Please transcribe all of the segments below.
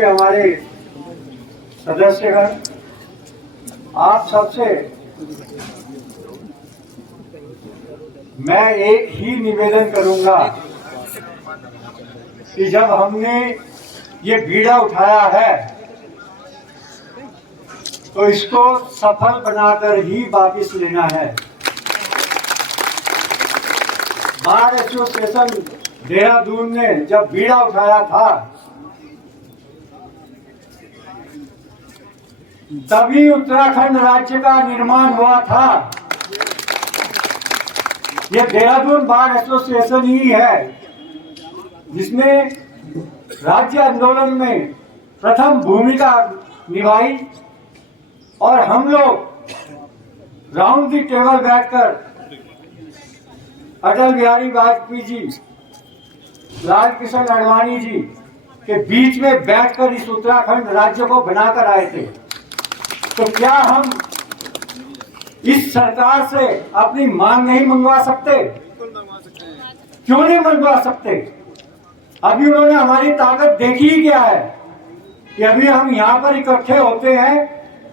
के हमारे सदस्यगण, आप सबसे मैं एक ही निवेदन करूंगा कि जब हमने ये बीड़ा उठाया है तो इसको सफल बनाकर ही वापिस लेना है। बार एसोसिएशन देहरादून ने जब बीड़ा उठाया था तभी उत्तराखंड राज्य का निर्माण हुआ था। ये देहरादून बार एसोसिएशन ही है जिसने राज्य आंदोलन में प्रथम भूमिका निभाई और हम लोग राउंड दी टेबल बैठकर अटल बिहारी वाजपेयी जी, लाल कृष्ण आडवाणी जी के बीच में बैठकर इस उत्तराखंड राज्य को बनाकर आए थे। तो क्या हम इस सरकार से अपनी मांग नहीं मंगवा सकते? क्यों नहीं मंगवा सकते? अभी उन्होंने हमारी ताकत देखी ही क्या है कि अभी हम यहाँ पर इकट्ठे होते हैं,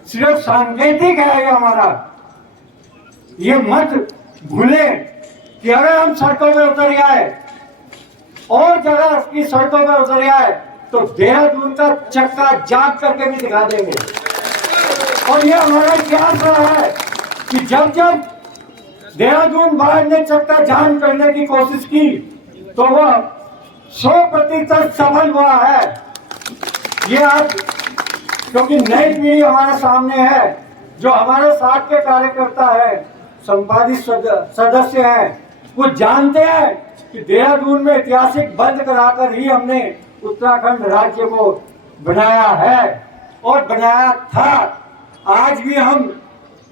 सिर्फ सांकेतिक है ये हमारा। ये मत भूले कि अगर हम सड़कों में उतर आए और जगह की सड़कों में उतर आए तो देहरादून का चक्का जाम करके भी दिखा देंगे। और ये हमारा इतिहास रहा है कि जब जब देहरादून बाढ़ ने चक्का जाम करने की कोशिश की तो वह 100% सफल हुआ है। ये आज क्योंकि नई पीढ़ी हमारे सामने है, जो हमारे साथ के कार्यकर्ता है, संपादित सदस्य हैं, वो जानते हैं कि देहरादून में ऐतिहासिक बंद कराकर ही हमने उत्तराखंड राज्य को बनाया है और बनाया था। आज भी हम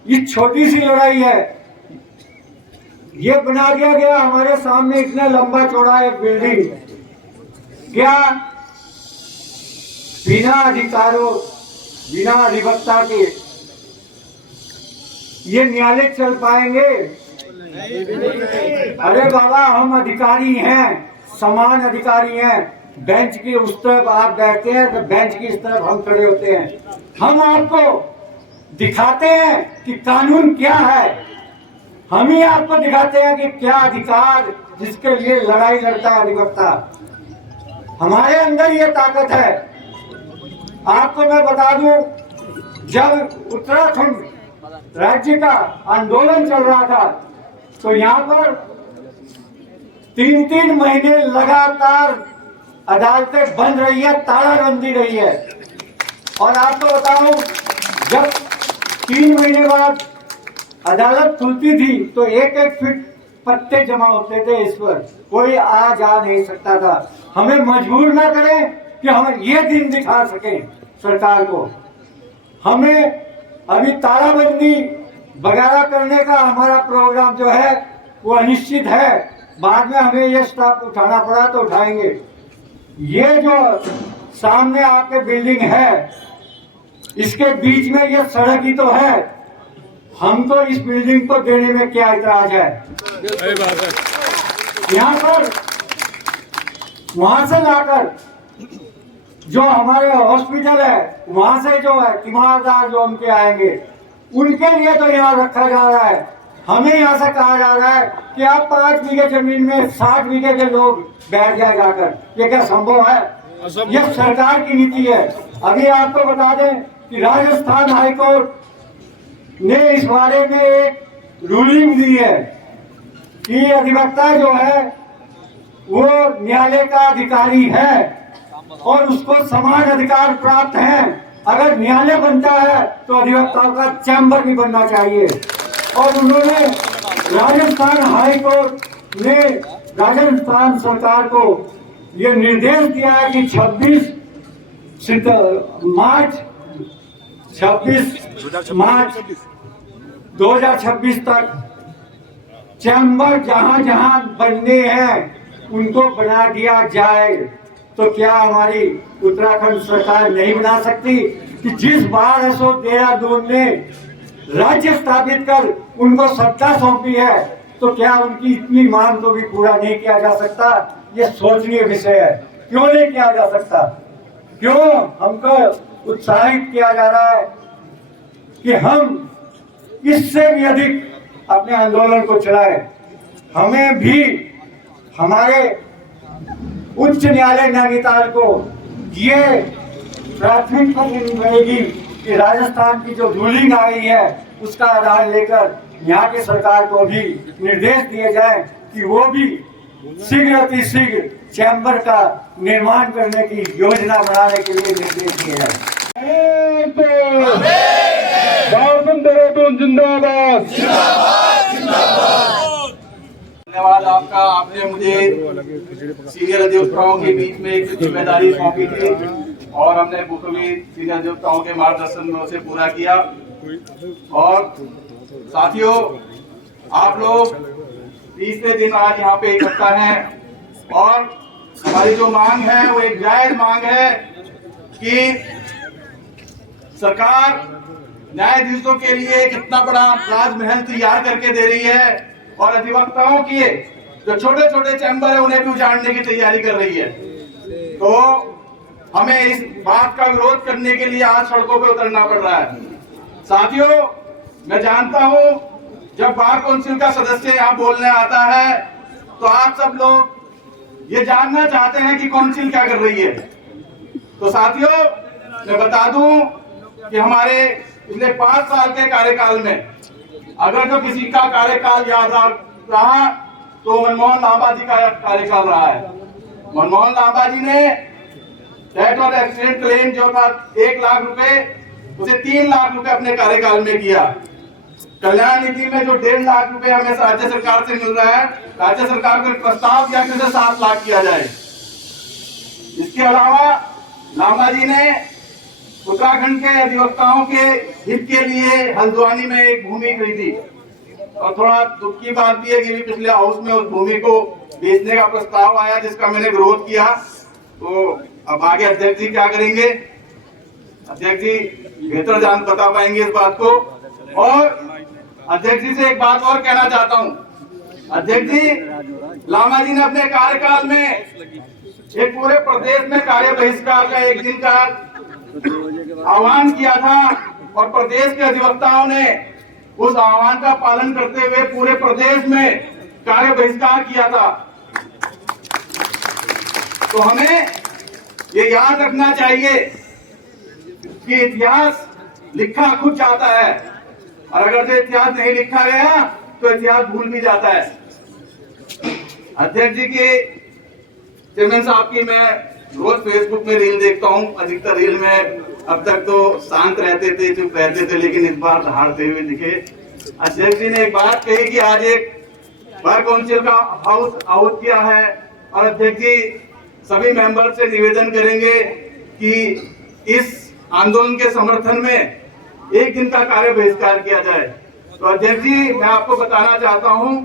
ये छोटी सी लड़ाई है, ये बना दिया गया हमारे सामने इतना लंबा चौड़ा एक बिल्डिंग, क्या बिना अधिकारों बिना अधिवक्ता के ये न्यायालय चल पाएंगे? अरे बाबा, हम अधिकारी हैं, समान अधिकारी हैं। बेंच की उस तरफ आप बैठते हैं तो बेंच की इस तरफ हम खड़े होते हैं। हम आपको दिखाते हैं कि कानून क्या है, हम ही आपको दिखाते हैं कि क्या अधिकार जिसके लिए लड़ाई लड़ता है अधिवक्ता। हमारे अंदर ये ताकत है। आपको मैं बता दूं, जब उत्तराखंड राज्य का आंदोलन चल रहा था तो यहाँ पर 3-3 महीने लगातार अदालतें बंद रही है, तालाबंदी रही है। और आपको बताऊं, जब 3 महीने बाद अदालत खुलती थी तो 1-1 फीट पत्ते जमा होते थे, इस पर कोई आ जा नहीं सकता था। हमें मजबूर ना करें कि हम ये दिन दिखा सकें सरकार को। हमें अभी तालाबंदी वगैरह करने का हमारा प्रोग्राम जो है वो अनिश्चित है। बाद में हमें ये स्टेप उठाना पड़ा तो उठाएंगे। ये जो सामने आपके बिल्डिंग है, इसके बीच में ये सड़क ही तो है। हमको इस बिल्डिंग को देने में क्या इतराज है? यहाँ पर वहां से लाकर जो हमारे हॉस्पिटल है, वहां से जो है तीमारदार जो उनके आएंगे, उनके लिए तो यहाँ रखा जा रहा है। हमें यहाँ से कहा जा रहा है कि आप 5 बीघे जमीन में 60 बीघे के लोग बैठ जाए जाकर। ये क्या संभव है? ये सरकार की नीति है। अभी आपको बता दें कि राजस्थान हाईकोर्ट ने इस बारे में एक रूलिंग दी है कि अधिवक्ता जो है वो न्यायालय का अधिकारी है और उसको समान अधिकार प्राप्त हैं। अगर न्यायालय बनता है तो अधिवक्ताओं का चैम्बर भी बनना चाहिए। और उन्होंने राजस्थान हाईकोर्ट ने राजस्थान सरकार को ये निर्देश दिया है कि 26 मार्च 2026 तक चैम्बर जहां जहां बनने हैं उनको बना दिया जाए। तो क्या हमारी उत्तराखंड सरकार नहीं बना सकती कि जिस बार ऐसो देहरादून ने राज्य स्थापित कर उनको सत्ता सौंपी है, तो क्या उनकी इतनी मांग को भी पूरा नहीं किया जा सकता? ये सोचनीय विषय है। क्यों नहीं किया जा सकता? क्यों हमको उत्साहित किया जा रहा है कि हम इससे भी अधिक अपने आंदोलन को चलाएं। हमें भी हमारे उच्च न्यायालय नैनीताल को ये प्राथमिकता देनी पड़ेगी कि राजस्थान की जो रूलिंग आई है उसका आधार लेकर यहाँ की सरकार को भी निर्देश दिए जाए कि वो भी शीघ्र अतिशीघ्र चैम्बर का निर्माण करने की योजना बनाने के लिए निर्देश दिए जाए। जिंदाबाद। धन्यवाद आपका। आपने मुझे सीनियर अधिवक्ताओं के बीच में एक जिम्मेदारी सौंपी थी और हमने बखूबी सीनियर अधिवक्ताओं के मार्गदर्शन में उसे पूरा किया। और साथियों, आप लोग 30वें दिन आज यहाँ पे इकट्ठा हैं और हमारी जो मांग है वो एक जायज मांग है कि सरकार न्यायाधीशों के लिए कितना बड़ा राजमहल तैयार करके दे रही है और अधिवक्ताओं की जो छोटे छोटे चैम्बर है उन्हें भी उजाड़ने की तैयारी कर रही है। तो हमें इस बात का विरोध करने के लिए आज सड़कों पे उतरना पड़ रहा है। साथियों, मैं जानता हूं जब बार काउंसिल का सदस्य यहाँ बोलने आता है तो आप सब लोग ये जानना चाहते हैं कि काउंसिल क्या कर रही है। तो साथियों, मैं बता दूं कि हमारे पिछले 5 साल के कार्यकाल में अगर जो किसी का कार्यकाल याद रहा तो मनमोहन लांबा जी का कार्यकाल रहा है। मनमोहन लांबा जी ने डेथ और एक्सीडेंट क्लेम जो था 1 लाख रुपए, उसे 3 लाख रुपए अपने कार्यकाल में किया। कल्याण निधि में जो 1.5 लाख रुपए हमें राज्य सरकार से मिल रहा है, राज्य सरकार को प्रस्ताव किया कि उसे 7 लाख किया जाए। इसके अलावा लांबा जी ने उत्तराखंड के अधिवक्ताओं के हित के लिए हल्द्वानी में एक भूमि खरीदी और थोड़ा दुख की बात भी है कि पिछले हाउस में उस भूमि को बेचने का प्रस्ताव आया जिसका मैंने विरोध किया। तो अब आगे अध्यक्ष जी क्या करेंगे, अध्यक्ष जी बेहतर जान बता पाएंगे इस बात को। और अध्यक्ष जी से एक बात और कहना चाहता हूं। अध्यक्ष जी, लांबा जी ने अपने कार्यकाल में एक पूरे प्रदेश में कार्य बहिष्कार का 1 दिन का आह्वान किया था और प्रदेश के अधिवक्ताओं ने उस आह्वान का पालन करते हुए पूरे प्रदेश में कार्य बहिष्कार किया था। तो हमें ये याद रखना चाहिए कि इतिहास लिखा खुद जाता है और अगर जो इतिहास नहीं लिखा गया तो इतिहास भूल भी जाता है। अध्यक्ष जी के चेयरमैन साहब की मैं रोज फेसबुक में रील देखता हूँ। अधिकतर रील में अब तक तो शांत रहते थे, चुप रहते थे, लेकिन इस बार हारते हुए दिखे। अध्यक्ष जी ने एक बात कही कि आज एक बार काउंसिल का हाउस आउट किया है और अध्यक्ष जी सभी मेंबर से निवेदन करेंगे कि इस आंदोलन के समर्थन में 1 दिन का कार्य बहिष्कार किया जाए। तो अध्यक्ष जी, मैं आपको बताना चाहता हूं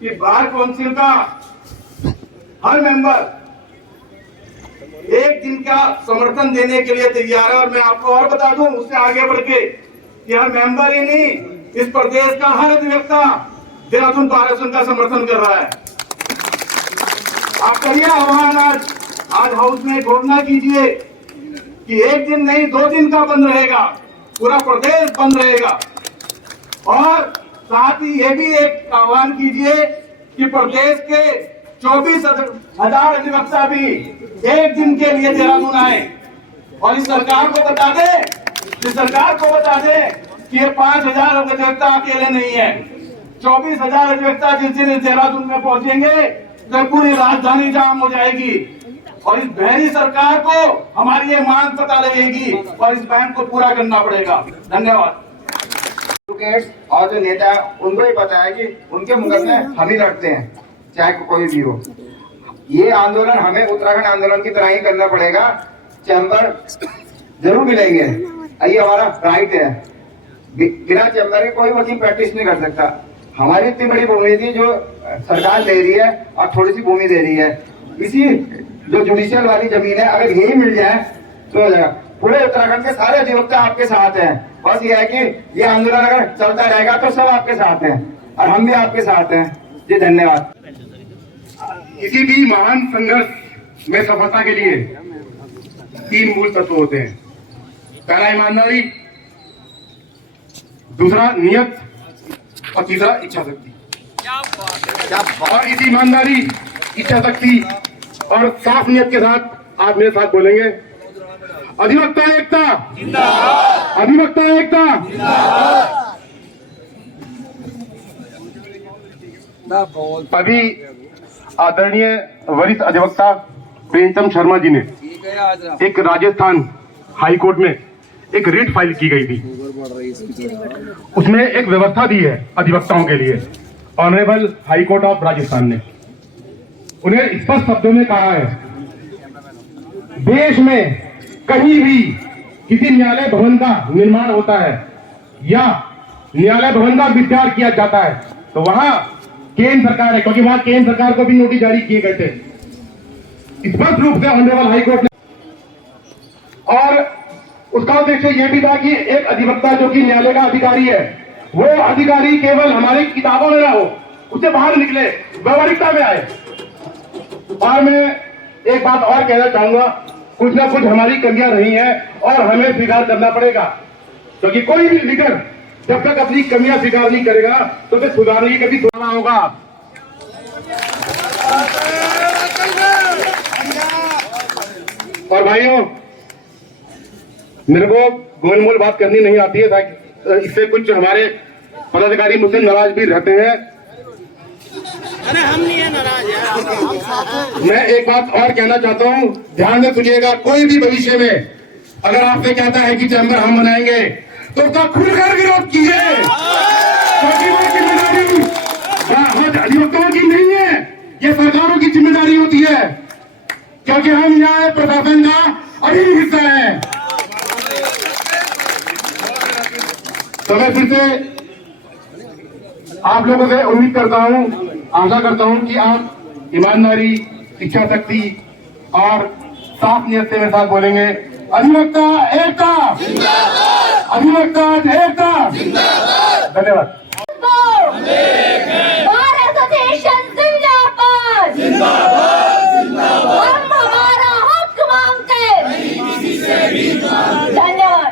कि बार काउंसिल का हर मेंबर 1 दिन का समर्थन देने के लिए तैयार है। और मैं आपको और बता दूं उससे आगे बढ़ के कि हर मेंबर ही नहीं, इस प्रदेश का हर अधिवक्ता देहरादून बार का समर्थन कर रहा है। आप करिए आह्वान, आज हाउस में घोषणा कीजिए कि 1 दिन नहीं 2 दिन का बंद रहेगा, पूरा प्रदेश बंद रहेगा। और साथ ही ये भी एक आह्वान कीजिए कि प्रदेश के 24,000 अधिवक्ता भी 1 दिन के लिए देहरादून आए और इस सरकार को बता दे कि ये 5,000 अधिवक्ता अकेले नहीं है। 24,000 अधिवक्ता जिस दिन देहरादून में पहुंचेंगे तो पूरी राजधानी जाम हो जाएगी और इस बहरी सरकार को हमारी ये मांग पता लगेगी और इस मांग को पूरा करना पड़ेगा। धन्यवाद। और जो नेता उनको ही पता है कि उनके मुकदमे हम ही लड़ते हैं, चाहे कोई भी हो। ये आंदोलन हमें उत्तराखंड आंदोलन की तरह ही करना पड़ेगा। चैम्बर जरूर मिलेंगे, ये हमारा राइट है। बिना चैम्बर के कोई वकील प्रैक्टिस नहीं कर सकता। हमारी इतनी बड़ी भूमि थी जो सरकार दे रही है और थोड़ी सी भूमि दे रही है, इसी जो जुडिशियल वाली जमीन है अगर यही मिल जाए तो हो जाएगा। पूरे उत्तराखंड के सारे अधिवक्ता आपके साथ हैं। बस ये है कि ये आंदोलन अगर चलता रहेगा तो सब आपके साथ हैं और हम भी आपके साथ हैं। जी धन्यवाद। किसी भी महान संघर्ष में सफलता के लिए 3 मूल तत्व होते हैं। पहला ईमानदारी, दूसरा नियत और तीसरा इच्छा शक्ति। और इस ईमानदारी, इच्छा शक्ति और साफ नियत के साथ आप मेरे साथ बोलेंगे, अधिवक्ता एकता, अधिवक्ता एकता। अभी आदरणीय वरिष्ठ अधिवक्ता प्रेमचंद शर्मा जी ने एक राजस्थान हाई कोर्ट में एक रिट फाइल की गई थी, उसमें एक व्यवस्था दी है अधिवक्ताओं के लिए। Honourable high court of Rajasthan ने उन्हें स्पष्ट शब्दों में कहा है, देश में कहीं भी किसी न्यायालय भवन का निर्माण होता है या न्यायालय भवन का विस्तार किया जाता है तो वहां केंद्र सरकार है, क्योंकि वहां केंद्र सरकार को भी नोटिस जारी किए गए थे स्पष्ट रूप से ऑनरेबल हाई कोर्ट ने। और उसका उद्देश्य यह भी था कि एक अधिवक्ता जो कि न्यायालय का अधिकारी है, वो अधिकारी केवल हमारी किताबों में ना हो, उससे बाहर निकले, व्यवहारिकता में आए। और मैं एक बात और कहना चाहूंगा, कुछ ना कुछ हमारी कमियां रही हैं और हमें स्वीकार करना पड़ेगा, क्योंकि कोई भी लीडर जब तक अपनी कमियां स्वीकार नहीं करेगा तो फिर सुधारने की कभी सुधारना होगा। और भाइयों, मेरे को गोलमोल बात करनी नहीं आती है, ताकि इससे कुछ हमारे पदाधिकारी मुझसे नाराज भी रहते हैं। अरे हम नहीं है नाराज है। मैं एक बात और कहना चाहता हूं, ध्यान से सुनिएगा, कोई भी भविष्य में अगर आपसे कहता है कि चैम्बर हम बनाएंगे तो उसका खुलकर विरोध कीजिए, क्योंकि वो जिम्मेदारी अधिवक्ताओं की नहीं है, ये सरकारों की जिम्मेदारी होती है, क्योंकि हम न्याय प्रशासन का अभिन्न हिस्सा है। तो मैं फिर से आप लोगों से उम्मीद करता हूं, आशा करता हूं कि आप ईमानदारी, इच्छा शक्ति और साफ नियत से मेरे साथ बोलेंगे, अधिवक्ता एकता, अधिवक्ता एकता। धन्यवाद। बार एसोसिएशन जिंदाबाद, हम हमारा हक मांगते। धन्यवाद।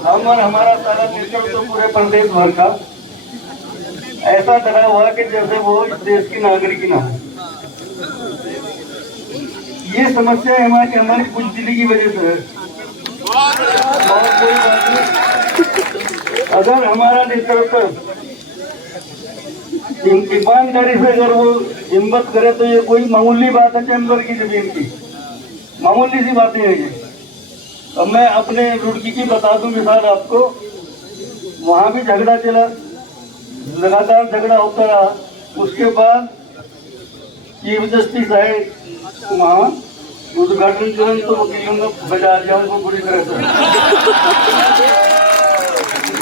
हम और हमारा सारा नेतृत्व तो पूरे प्रदेश भर का ऐसा डरा हुआ कि जैसे वो इस देश की नागरिक ना हो। ये समस्या है हमारी बुजदिली की वजह से है। और कोई बात नहीं, अगर हमारा नेतृत्व ईमानदारी से अगर वो हिम्मत करे तो ये कोई मामूली बात है, चैम्बर की जमीन की मामूली सी बातें हैं ये। अब मैं अपने रुड़की की बता दूं मिसाल आपको, वहां भी झगड़ा चला, लगातार झगड़ा होता रहा। उसके बाद चीफ जस्टिस आए वहां, उद्घाटन तुरंत तो वकीलों ने बजा दिया उनको पूरी तरह से।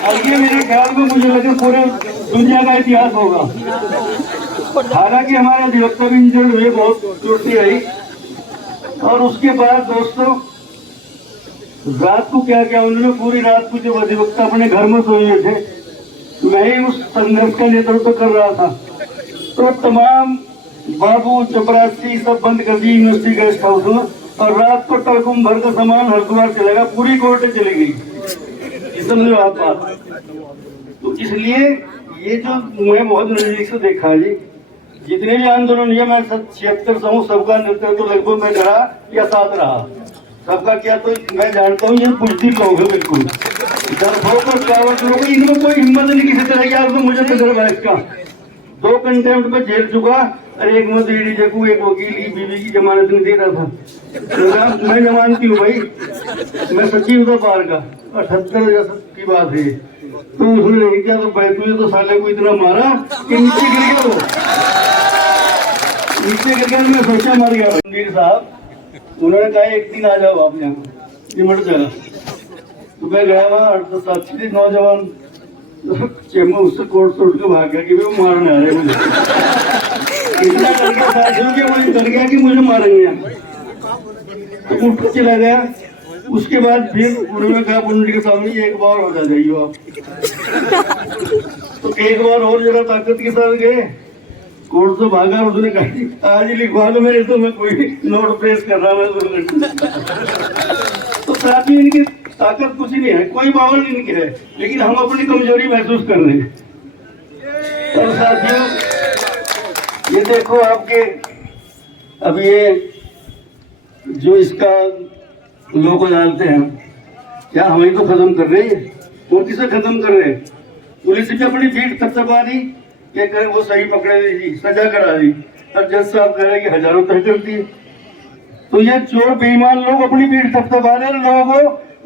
और ये मेरे ख्याल में मुझे लगे पूरे दुनिया का इतिहास होगा। हालांकि हमारे अधिवक्ता भी इंजर्ड हुए, बहुत चोटी आई। और उसके बाद दोस्तों रात को क्या किया उन्होंने, पूरी रात को जब अधिवक्ता अपने घर में सोए थे, मैं ही उस संघर्ष का नेतृत्व कर रहा था। तो तमाम बाबू चपरासी सब बंद कर दी यूनिवर्सिटी गेस्ट हाउस में, और रात को टरकुम भर का सामान हरिद्वार चलेगा, पूरी कोर्टें चली गई। समझो आप बात। तो इसलिए ये जो मैं बहुत नजदीक से देखा जी, जितने भी आंदोलन ये मैं 76 समूह सबका नेतृत्व तो लगभग मैं डरा या साथ रहा, सबका क्या तो मैं जानता हूँ ये बुजदिल लोग है, बिल्कुल इनमें कोई हिम्मत नहीं किसी तरह की। आप तो मुझे तजर्बा है इसका, 2 कंटेम्प्ट में जेल चुका, और एक मत डीजे को एक वकील की बीवी की जमानत नहीं दे रहा था। मैं जमानती हूँ भाई, मैं सचिव था बार का, 78 की बात है। तो उसने नहीं किया तो भाई तुझे तो साले को इतना मारा कि नीचे गिर गया, वो नीचे गिर गया। मैं सोचा मर गया। मंदिर साहब उन्होंने कहा एक दिन आ जाओ आप यहाँ, निमट जाएगा। तो मैं गया वहाँ, 8 नौजवान चेम्बर उससे कोर्ट से उठ के भाग गया कि वो मारने आ रहे मुझे। इतना करके साथियों के मुझे डर गया कि मुझे मारेंगे। तो उठ के चला गया। उसके बाद फिर उन्होंने कहा पुंडली के सामने एक बार हो जाइए आप। तो एक बार और जरा ताकत के साथ गए, कोर्ट तो भागा, उसने कहा आज ही लिखवा दो मेरे, तो मैं कोई नोट प्रेस कर रहा मैं तो साथी इनकी ताकत कुछ नहीं है, कोई पावर नहीं इनकी है, लेकिन हम अपनी कमजोरी महसूस कर रहे हैं। और साथियों ये देखो आपके अब ये जो इसका लोग जानते हैं क्या, हम ही तो खत्म कर रहे हैं, और किसे खत्म कर रहे हैं? पुलिस भी अपनी पीठ थपथपा दी, क्या करे वो सही पकड़े दी, सजा करा दी, और जज साहब कह रहे कि हजारों तय करती है। तो ये चोर बेईमान लोग अपनी पीठ थपथपा रहे हैं, लोगों को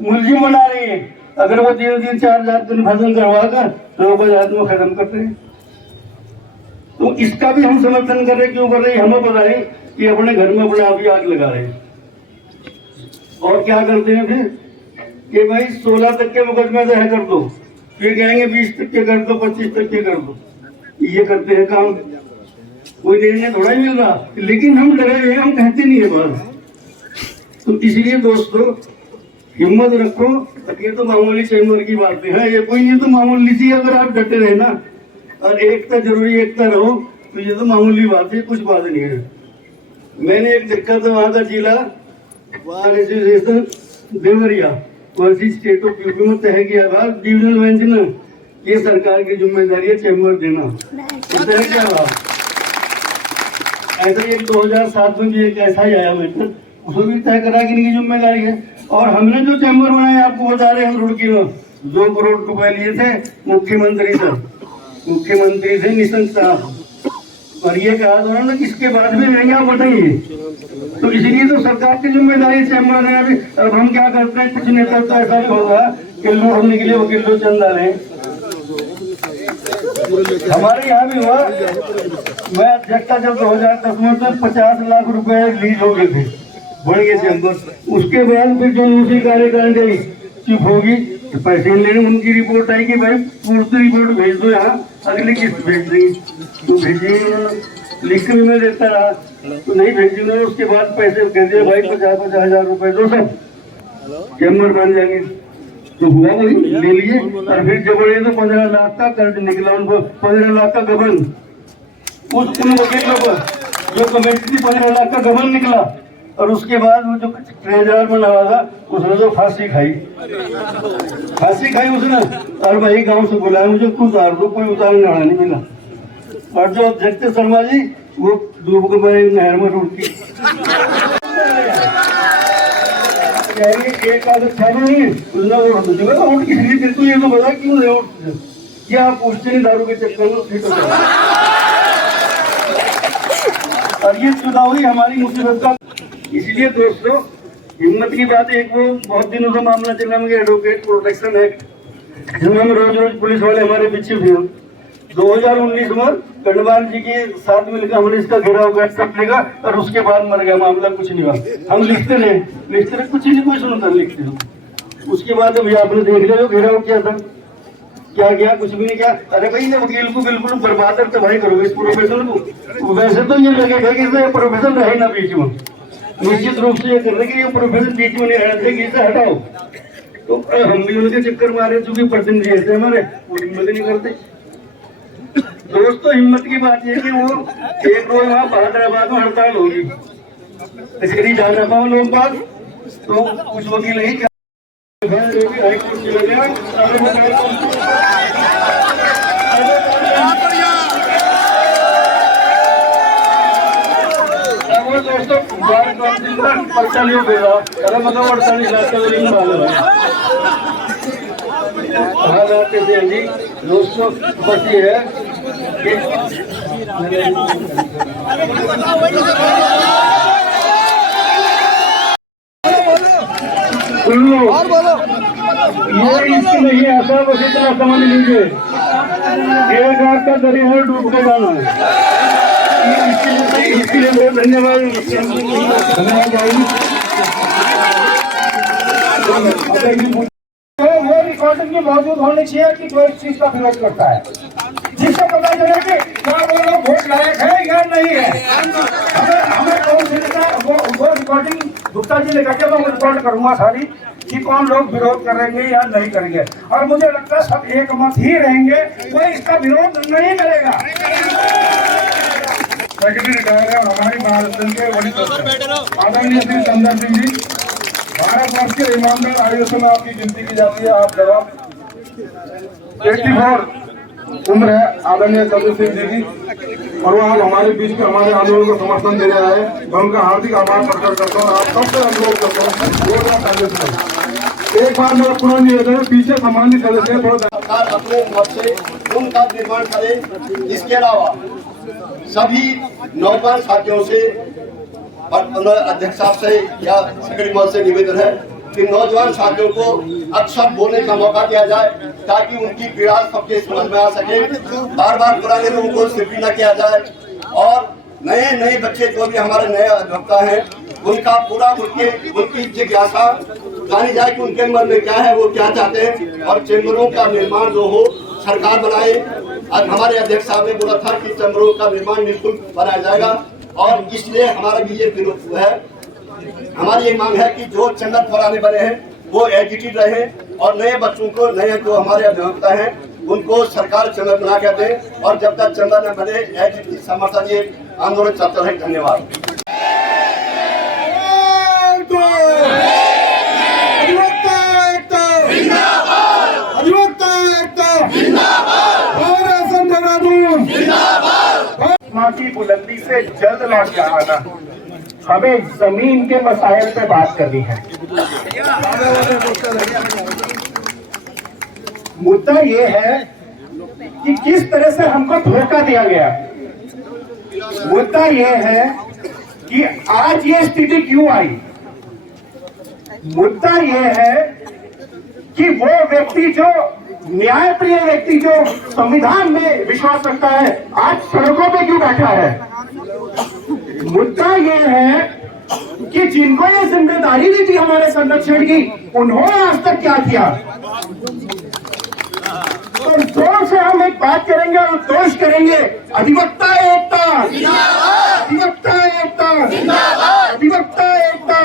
मुलजिम बना रहे हैं। अगर वो 3 4 दिन भजन करवा कर लोगों को जात में खत्म करते हैं, तो इसका भी हम समर्थन कर रहे हैं। क्यों कर रहे हैं? हमें पता है कि अपने घर में अपने आप ही आग लगा रहे हैं। और क्या करते हैं फिर कि भाई 16 तक के मुकदमे तय कर दो, फिर कहेंगे 20 तक के कर दो, 25 तक के कर दो। ये करते हैं काम, कोई निर्णय थोड़ा ही मिल रहा, लेकिन हम डरे हुए, हम कहते नहीं है बात। तो इसलिए दोस्तों हिम्मत रखो, ये तो मामूली चैम्बर की बातें हैं, ये कोई ये तो मामूली सी, अगर आप डटे रहे ना और एकता जरूरी एकता रहो तो ये तो मामूली बात है, कुछ बात नहीं है। मैंने एक देखा था वहाँ का जिला association Deoria versus state of UP में तय किया था डिविजनल बेंच ने, ये सरकार की जिम्मेदारी है चैम्बर देना, तय क्या था। ऐसा एक 2007 में भी एक ऐसा ही आया मैटर, उसमें भी तय करा कि इनकी जिम्मेदारी है। और हमने जो चैम्बर बनाया आपको बता रहे हैं, हम रुड़की में 2 करोड़ रुपए लिए थे मुख्यमंत्री से निशंक साहब, और ये कहा था उन्होंने किसके बाद में रहेंगे आप बताइए। तो इसलिए तो सरकार की जिम्मेदारी चैम्बर ने। अब हम क्या करते हैं, कुछ नेता तो ऐसा ही होगा कि लूटने के लिए वकीलों चंदा लें। हमारे यहाँ भी हुआ, मैं अध्यक्षता जब 2010 में तो 50 लाख रुपए लीज हो गए थे, बढ़ गए चैम्बर। उसके बाद फिर जो दूसरी कार्यकारिणी चुप होगी, पैसे लेने उनकी रिपोर्ट आई कि भाई पूर्ति रिपोर्ट भेज दो, यहाँ अगली किस्त भेज देंगे। तो भेजिए, लिख के भी मैं देता रहा, तो नहीं भेजिए। उसके बाद पैसे कह दिए भाई 50 हजार रुपए दो, सब चैम्बर बन जाएंगे। तो हुआ वही, ले लिए। और फिर जब बढ़े तो 15 लाख का कर्ज निकला उनको, 15 लाख का गबन उस उन वकीलों पर जो कमेटी थी, 15 लाख का गबन निकला। और उसके बाद वो जो ट्रेजरर बना हुआ था उसने तो फांसी खाई उसने। और भाई गांव से बुलाया मुझे, कुछ उतार दो, कोई उतारने वाला नहीं मिला। और जो अध्यक्ष शर्मा जी वो डूब के मैं नहर में डूबती एक आदत था नहीं, उसने वोट किसलिए देते, ये तो बता क्यों नहीं वोट, क्या आप पूछते नहीं दारू के चक्कर में। और ये चुनाव ही हमारी मुसीबत का। इसलिए दोस्तों हिम्मत की बात, एक वो बहुत दिनों से मामला चला मुझे एडवोकेट प्रोटेक्शन एक्ट, जिसमें रोज पुलिस वाले हमारे पीछे भी हो। 2019 में गढ़वाल जी के साथ मिलकर हमने इसका घेराव व्हाट्सएप लेगा, और उसके बाद मर गया मामला, कुछ नहीं हुआ। हम लिखते रहे कुछ नहीं, कोई सुनता लिखते हो। उसके बाद अभी आपने देख लिया जो घेराव किया था, क्या किया, कुछ भी नहीं किया। अरे भाई ने वकील को बिल्कुल बर्बाद करके भाई करोगे इस प्रोफेशन को। वैसे तो ये लगेगा कि इसमें प्रोफेशन रहे ना बीच में, निश्चित रूप से ये कर रहे कि ये प्रोफेशन बीच में नहीं रहना चाहिए, इसे हटाओ। तो हम भी उनके चक्कर मारे, चूंकि प्रतिनिधि ऐसे हमारे वो हिम्मत नहीं करते। दोस्तों हिम्मत की बात है कि वो एक रोज वहाँ बहादुराबाद में हड़ताल होगी, इसलिए जाना पाओ लोग बात, तो कुछ वकील नहीं क्या हाईकोर्ट चले गया। दोस्तों पर्चा नहीं भेजा, अरे मतलब 48 लाख का जमीन मालूम है। हालात ऐसे हैं जी दोस्तों, बस ये है कि ये इसकी नहीं ऐसा, बस इतना समझ लीजिए, 1 लाख का दरिया डूब के जाना है। इसके लिए बहुत धन्यवाद। वो रिकॉर्डिंग में मौजूद होनी चाहिए कि कोई चीज का विरोध करता है, जिससे पता चले कि क्या वो लोग वोट लायक है या नहीं है। हमें कौन से वो रिकॉर्डिंग गुप्ता जी ने कहा मैं रिकॉर्ड करूंगा सारी कि कौन लोग विरोध करेंगे या नहीं करेंगे। और मुझे लगता है सब एक मत ही रहेंगे, कोई इसका विरोध नहीं करेगा। सेक्रेटरी रिटायर है और हमारी भारत संघ के वरिष्ठ आदरणीय श्री चंदन सिंह जी, भारतवर्ष के ईमानदार आयुष में आपकी गिनती की जाती है। आप जवाब 84 उम्र है आदरणीय चंदन सिंह जी की, और वो आज हमारे बीच में हमारे आंदोलन को समर्थन दे रहा है। मैं उनका हार्दिक आभार प्रकट करता हूँ। आप सबसे अनुरोध करता हूँ एक बार मेरा पुनः निवेदन है, पीछे सम्मानित सदस्य थोड़ा सरकार अपने मत से उनका निर्माण करे। इसके अलावा सभी नौजवान साथियों से और अध्यक्ष साहब से या सेक्रेटरी महोदय से निवेदन है कि नौजवान साथियों को अक्सर बोलने का मौका दिया जाए ताकि उनकी पीड़ा सबके समझ में आ सके। बार बार पुराने लोगों को सिर्फ न किया जाए और नए बच्चे जो भी हमारे नए अधिवक्ता हैं उनका पूरा उनकी जिज्ञासा जानी जाए कि उनके मन में क्या है, वो क्या चाहते हैं, और चैम्बरों का निर्माण जो हो सरकार बनाए। आज हमारे अध्यक्ष साहब ने बोला था कि चैम्बरों का निर्माण निःशुल्क बनाया जाएगा और इसलिए हमारा भी ये विरोध है। हमारी ये मांग है कि जो चैम्बर पुराने बने हैं वो एजुकेटेड रहे और नए बच्चों को, नए जो हमारे अभिभावक हैं उनको सरकार चैम्बर बना के दे, और जब तक चैम्बर न बने एजुकेटेड समर्थन ये आंदोलन चलता रहे। धन्यवाद। की बुलंदी से जल्द लौट कर आना, हमें जमीन के मसाइल पे बात करनी है। मुद्दा ये है कि किस तरह से हमको धोखा दिया गया। मुद्दा ये है कि आज ये स्थिति क्यों आई। मुद्दा ये है कि वो व्यक्ति जो न्यायप्रिय व्यक्ति जो संविधान में विश्वास रखता है आज सड़कों पे क्यों बैठा है। मुद्दा ये है कि जिनको ये जिम्मेदारी दी थी हमारे संरक्षण की, उन्होंने आज तक क्या किया। तो जोर से हम एक बात करेंगे और दोष करेंगे, अधिवक्ता एकता, अधिवक्ता एकता, अधिवक्ता एकता।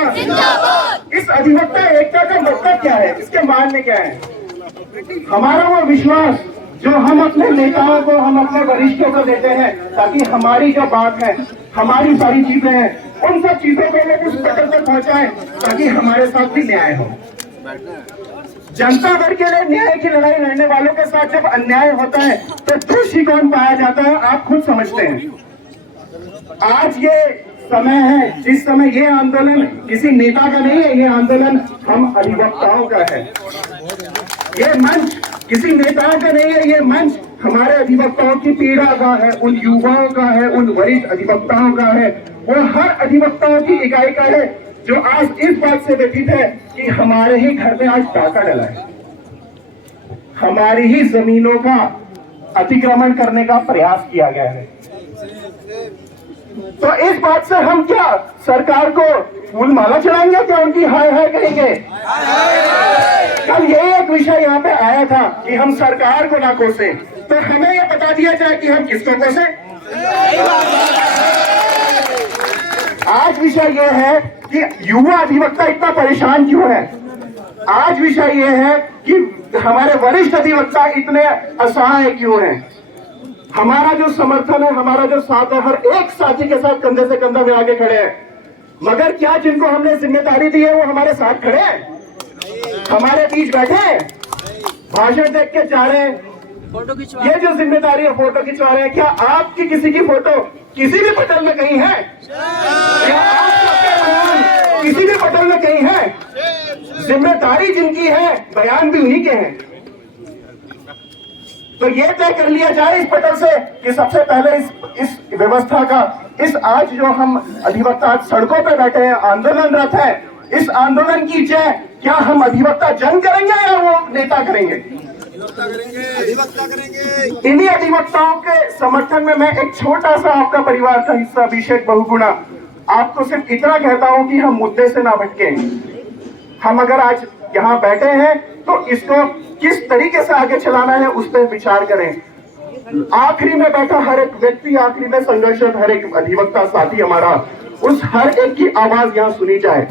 इस अधिवक्ता एकता का मतलब क्या है, इसके मानने क्या है। हमारा वो विश्वास जो हम अपने नेताओं को, हम अपने वरिष्ठों को देते हैं ताकि हमारी जो बात है, हमारी सारी चीजें हैं, उन सब चीजों को लोग उस पटल तक पहुंचाएं ताकि हमारे साथ भी न्याय हो। जनता भर के लिए न्याय की लड़ाई लड़ने वालों के साथ जब अन्याय होता है तो दोषी कौन पाया जाता है, आप खुद समझते हैं। आज ये समय है जिस समय ये आंदोलन किसी नेता का नहीं है, ये आंदोलन हम अधिवक्ताओं का है। ये मंच किसी नेताओं का नहीं है, ये मंच हमारे अधिवक्ताओं की पीड़ा का है, उन युवाओं का है, उन वरिष्ठ अधिवक्ताओं का है, वो हर अधिवक्ताओं की इकाई का है जो आज इस बात से व्यथित है कि हमारे ही घर में आज डाका डला है, हमारी ही जमीनों का अतिक्रमण करने का प्रयास किया गया है। तो इस बात से हम क्या सरकार को फूल माला चढ़ाएंगे, क्या उनकी हाय हाय कहेंगे। कल यही एक विषय यहाँ पे आया था कि हम सरकार को ना कोसे, तो हमें ये बता दिया जाए कि हम किसको कोसे। आज विषय ये है कि युवा अधिवक्ता इतना परेशान क्यों है। आज विषय ये है कि हमारे वरिष्ठ अधिवक्ता इतने असहाय क्यों हैं। हमारा जो समर्थन है, हमारा जो साथ है, हर एक साथी के साथ कंधे से कंधा मिला के खड़े हैं, मगर क्या जिनको हमने जिम्मेदारी दी है वो हमारे साथ खड़े हैं, हमारे बीच बैठे हैं, भाषण देख के जा रहे हैं। ये जो जिम्मेदारी है, फोटो खिंचवा रहे हैं, क्या आपकी किसी की फोटो किसी भी पटल में कहीं है? क्या आपके बयान किसी भी पटल में कहीं है? जिम्मेदारी जिनकी है, बयान भी उन्हीं के हैं। तो ये तय कर लिया जाए इस पटल से कि सबसे पहले इस व्यवस्था का, इस आज जो हम अधिवक्ता सड़कों पे बैठे हैं, आंदोलनरत है, इस आंदोलन की जय क्या हम अधिवक्ता जन करेंगे या वो नेता करेंगे? इन्हीं अधिवक्ताओं के समर्थन में मैं एक छोटा सा आपका परिवार का हिस्सा अभिषेक बहुगुणा आपको सिर्फ इतना कहता हूं कि हम मुद्दे से ना भटके। हम अगर आज यहाँ बैठे हैं तो इसको किस तरीके से आगे चलाना है उस पर विचार करें। आखिरी में बैठा हर एक व्यक्ति, आखिरी में संघर्षरत हर एक अधिवक्ता साथी हमारा, उस हर एक की आवाज यहाँ सुनी जाए,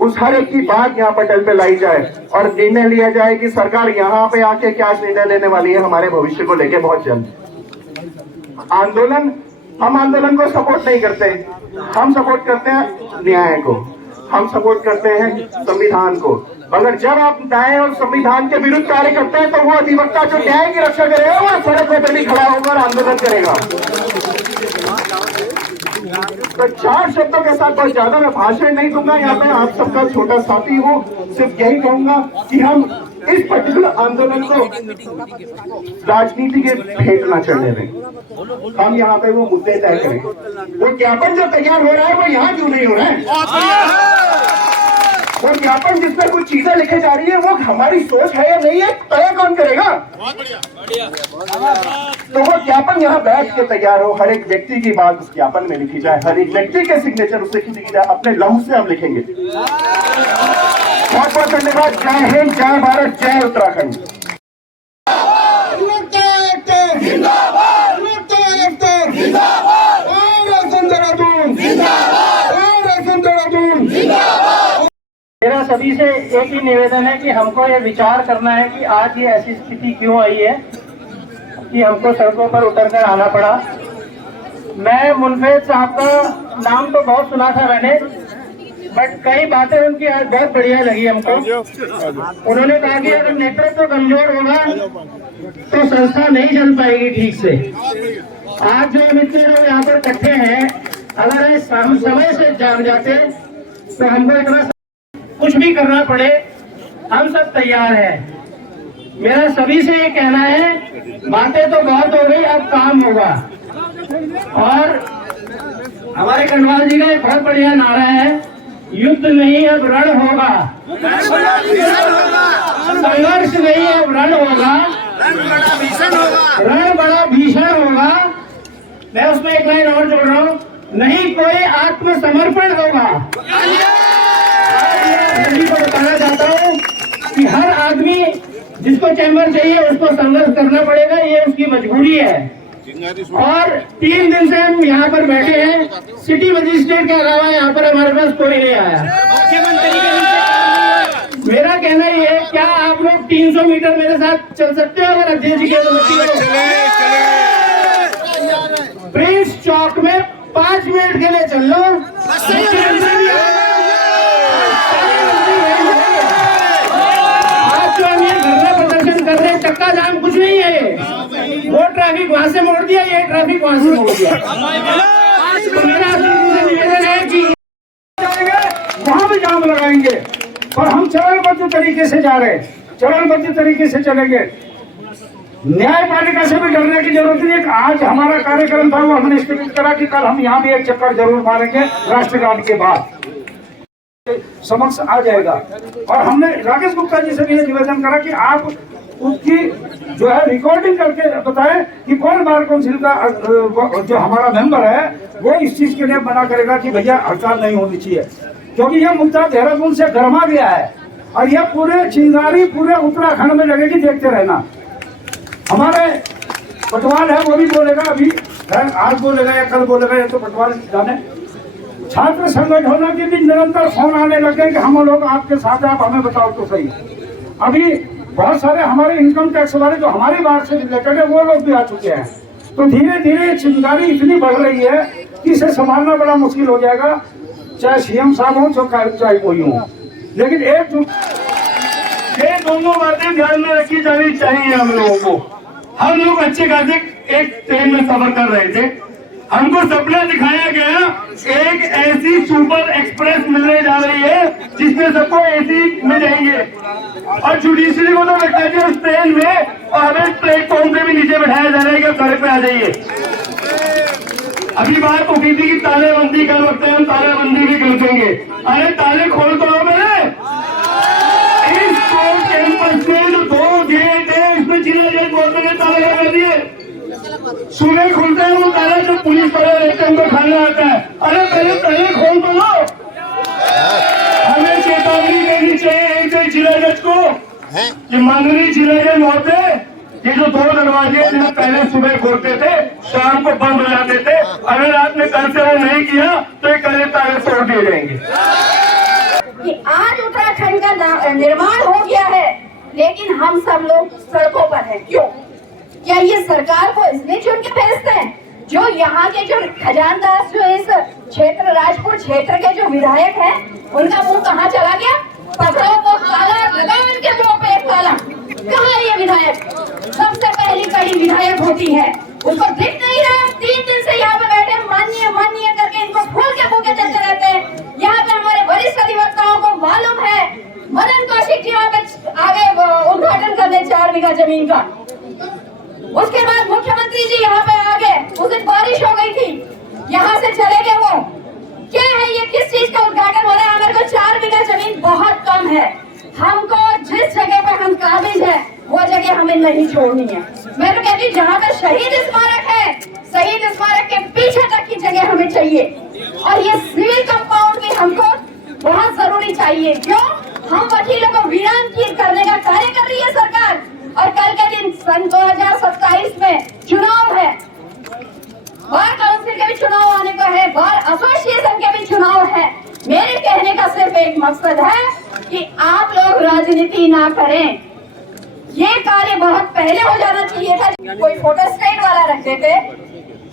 उस हर एक की बात यहाँ पटल पे लाई जाए और निर्णय लिया जाए कि सरकार यहाँ पे आके क्या निर्णय लेने वाली है हमारे भविष्य को लेके बहुत जल्द। आंदोलन हम आंदोलन को सपोर्ट नहीं करते, हम सपोर्ट करते हैं न्याय को, हम सपोर्ट करते हैं संविधान को। मगर जब आप न्याय और संविधान के विरुद्ध कार्य करते हैं तो वो अधिवक्ता जो न्याय की रक्षा करेगा वो सड़क पर भी खड़ा होकर आंदोलन करेगा। तो 4 शब्दों के साथ बहुत ज्यादा मैं भाषण नहीं दूंगा, यहाँ पे आप सबका छोटा साथी हूँ, सिर्फ यही कहूंगा कि हम इस पर्टिकुलर आंदोलन को राजनीति के भेंट न चढ़ने दें। हम यहाँ पे वो मुद्दे तय करें। वो ज्ञापन जो तैयार हो रहा है वो यहाँ क्यों नहीं हो रहा है? वो ज्ञापन जिसमें कुछ चीजें लिखी जा रही है वो हमारी सोच है या नहीं है, तय कौन करेगा? तो वो ज्ञापन यहाँ बैठ के तैयार हो, हर एक व्यक्ति की बात उस ज्ञापन में लिखी जाए, हर एक व्यक्ति के सिग्नेचर उससे लिखी जाए, अपने लहू से हम लिखेंगे। बहुत बहुत धन्यवाद। जय हिंद, जय भारत, जय उत्तराखंड। मेरा सभी से एक ही निवेदन है कि हमको ये विचार करना है कि आज ये ऐसी स्थिति क्यों आई है कि हमको सड़कों पर उतरकर आना पड़ा। मैं मुनफेद साहब का नाम तो बहुत सुना था मैंने, बट कई बातें उनकी आज बहुत बढ़िया लगी हमको। उन्होंने कहा कि अगर नेतृत्व कमजोर होगा तो संस्था नहीं चल पाएगी ठीक से। आज जो हम इतने लोग यहाँ पर इकट्ठे हैं, अगर हम समय से जाग जाते तो हमको इतना कुछ भी करना पड़े हम सब तैयार हैं। मेरा सभी से ये कहना है, बातें तो बहुत हो गई, अब काम होगा। और हमारे कनवाल जी का एक बहुत बढ़िया नारा है, युद्ध नहीं अब रण होगा, संघर्ष नहीं अब रण होगा, रण बड़ा भीषण होगा। मैं उसमें एक लाइन और जोड़ रहा हूँ, नहीं कोई आत्मसमर्पण होगा। सभी को बताना चाहता हूँ कि हर आदमी जिसको चैम्बर चाहिए उसको संघर्ष करना पड़ेगा, ये उसकी मजबूरी है। और 3 दिन से हम यहाँ पर बैठे हैं, सिटी मजिस्ट्रेट के अलावा यहाँ पर हमारे पास कोई नहीं आया। मेरा कहना ये है, क्या आप लोग 300 मीटर मेरे साथ चल सकते हो? अगर अध्यक्ष जी की अनुमति हो प्रिंस चौक में 5 मिनट के लिए चल लो। आज जो हम ये धरना प्रदर्शन कर रहे हैं, चक्का जाम कुछ नहीं है ये। वो ट्रैफिक वहां से मोड़ दिया, ये ट्रैफिक वहां से मोड़ दिया। तो मेरा आपसे निवेदन है कि वहां भी जाम लगाएंगे और हम चरणबद्ध तरीके से जा रहे हैं, चरणबद्ध तरीके से चलेंगे। न्यायपालिका से भी डरने की जरूरत नहीं है। आज हमारा कार्यक्रम था, वो हमने स्थगित करा कि कल हम यहाँ भी एक चक्कर जरूर मारेंगे, राष्ट्रगान के बाद समक्ष आ जाएगा। और हमने राकेश गुप्ता जी से भी ये निवेदन करा कि आप उसकी जो है रिकॉर्डिंग करके बताएं कि कौन बार काउंसिल का जो हमारा मेंबर है वो इस चीज के लिए मना करेगा कि भैया हड़ताल नहीं होनी चाहिए, क्योंकि यह मुद्दा देहरादून से गरमा गया है और यह पूरे चिंगारी पूरे उत्तराखंड में लगेगी, देखते रहना। हमारे पटवार है वो भी बोलेगा, अभी आज बोलेगा या कल बोलेगा, या तो पटवार जाने। छात्र संगठनों के भी निरंतर फोन आने लगे कि हम लोग आपके साथ हैं, आप हमें बताओ तो सही। अभी बहुत सारे हमारे इनकम टैक्स वाले जो हमारी बात से रिलेटेड है वो लोग भी आ चुके हैं। तो धीरे धीरे चिंगारी इतनी बढ़ रही है कि इसे संभालना बड़ा मुश्किल हो जाएगा, चाहे सीएम साहब हो चाहे कोई हो। लेकिन ये दोनों बातें ध्यान में रखी जानी चाहिए हम लोगों को। हम लोग अच्छे खासे एक ट्रेन में सफर कर रहे थे, हमको सपना दिखाया गया एक ऐसी सुपर एक्सप्रेस मिलने जा रही है जिसमें सबको एसी में जाएंगे, और जुडिशरी को तो लगता है कि उस ट्रेन में और हमें प्लेटफॉर्म पे भी नीचे बैठाया जा रहा है कि सड़क पे आ जाइए। अभी बात उठी थी कि तालेबंदी कर सकते हैं, हम तालेबंदी भी कर देंगे। अरे ताले खोल तो मेरे इस कोर्ट कैंपस में जो 2 गेट है उसमें जिला जेल बोलते हैं ताले लगा दिए। सुबह खुलते हैं वो ताला जो पुलिस वाले रहते हैं उनको खाना आता है। अरे पहले ताले खोल तो लो। हमें चेतावनी देनी चाहिए एक जिला जज को कि माननीय जिला जज महोदय, ये जो 2 दरवाजे जिन्हें पहले सुबह खोलते थे शाम को बंद हो जाते थे, अगर आपने कल से वो नहीं किया तो ये कल ताले तोड़ दिए जाएंगे। कि आज उत्तराखंड का निर्माण हो गया है, लेकिन हम सब लोग सड़कों पर हैं। क्यों? क्या ये सरकार को इसलिए चुन के भेजते हैं? जो यहाँ के जो खजानदास जो इस क्षेत्र राजपुर क्षेत्र के जो विधायक हैं, उनका मुंह कहाँ चला गया? पकड़ो तो ताला लगाओ इनके मुंह पे एक ताला। कहाँ है ये विधायक? सबसे पहली कड़ी विधायक होती है, उनको दिख नहीं रहा। 3 दिन से यहाँ पे बैठे माननीय करके इनको फूल के फूके देते रहते हैं। यहाँ पे हमारे वरिष्ठ अधिवक्ताओं को मालूम है, मदन कौशिक जी वहाँ पे आगे उद्घाटन करने 4 बीघा जमीन का। उसके बाद मुख्यमंत्री जी यहाँ पे आ गए, उस दिन बारिश हो गई थी, यहाँ से चले गए। वो क्या है ये, किस चीज का उद्घाटन हो रहा है? हमारे को 4 बीघा जमीन बहुत कम है, हमको जिस जगह पे हम काबिज है वो जगह हमें नहीं छोड़नी है। मैं तो कहती हूँ जहाँ पे शहीद स्मारक है, शहीद स्मारक के पीछे तक की जगह हमें चाहिए, और ये सिविल कंपाउंड भी हमको बहुत जरूरी चाहिए। क्यों? हम वकीलों को वीरान करने का कार्य कर रही है सरकार, और कल के दिन सन 2027 में चुनाव है, बार काउंसिल के भी चुनाव आने को है, बार एसोसिएशन के भी चुनाव है। मेरे कहने का सिर्फ एक मकसद है कि आप लोग राजनीति ना करें। ये कार्य बहुत पहले हो जाना चाहिए था। कोई फोटो स्टेट वाला रख देते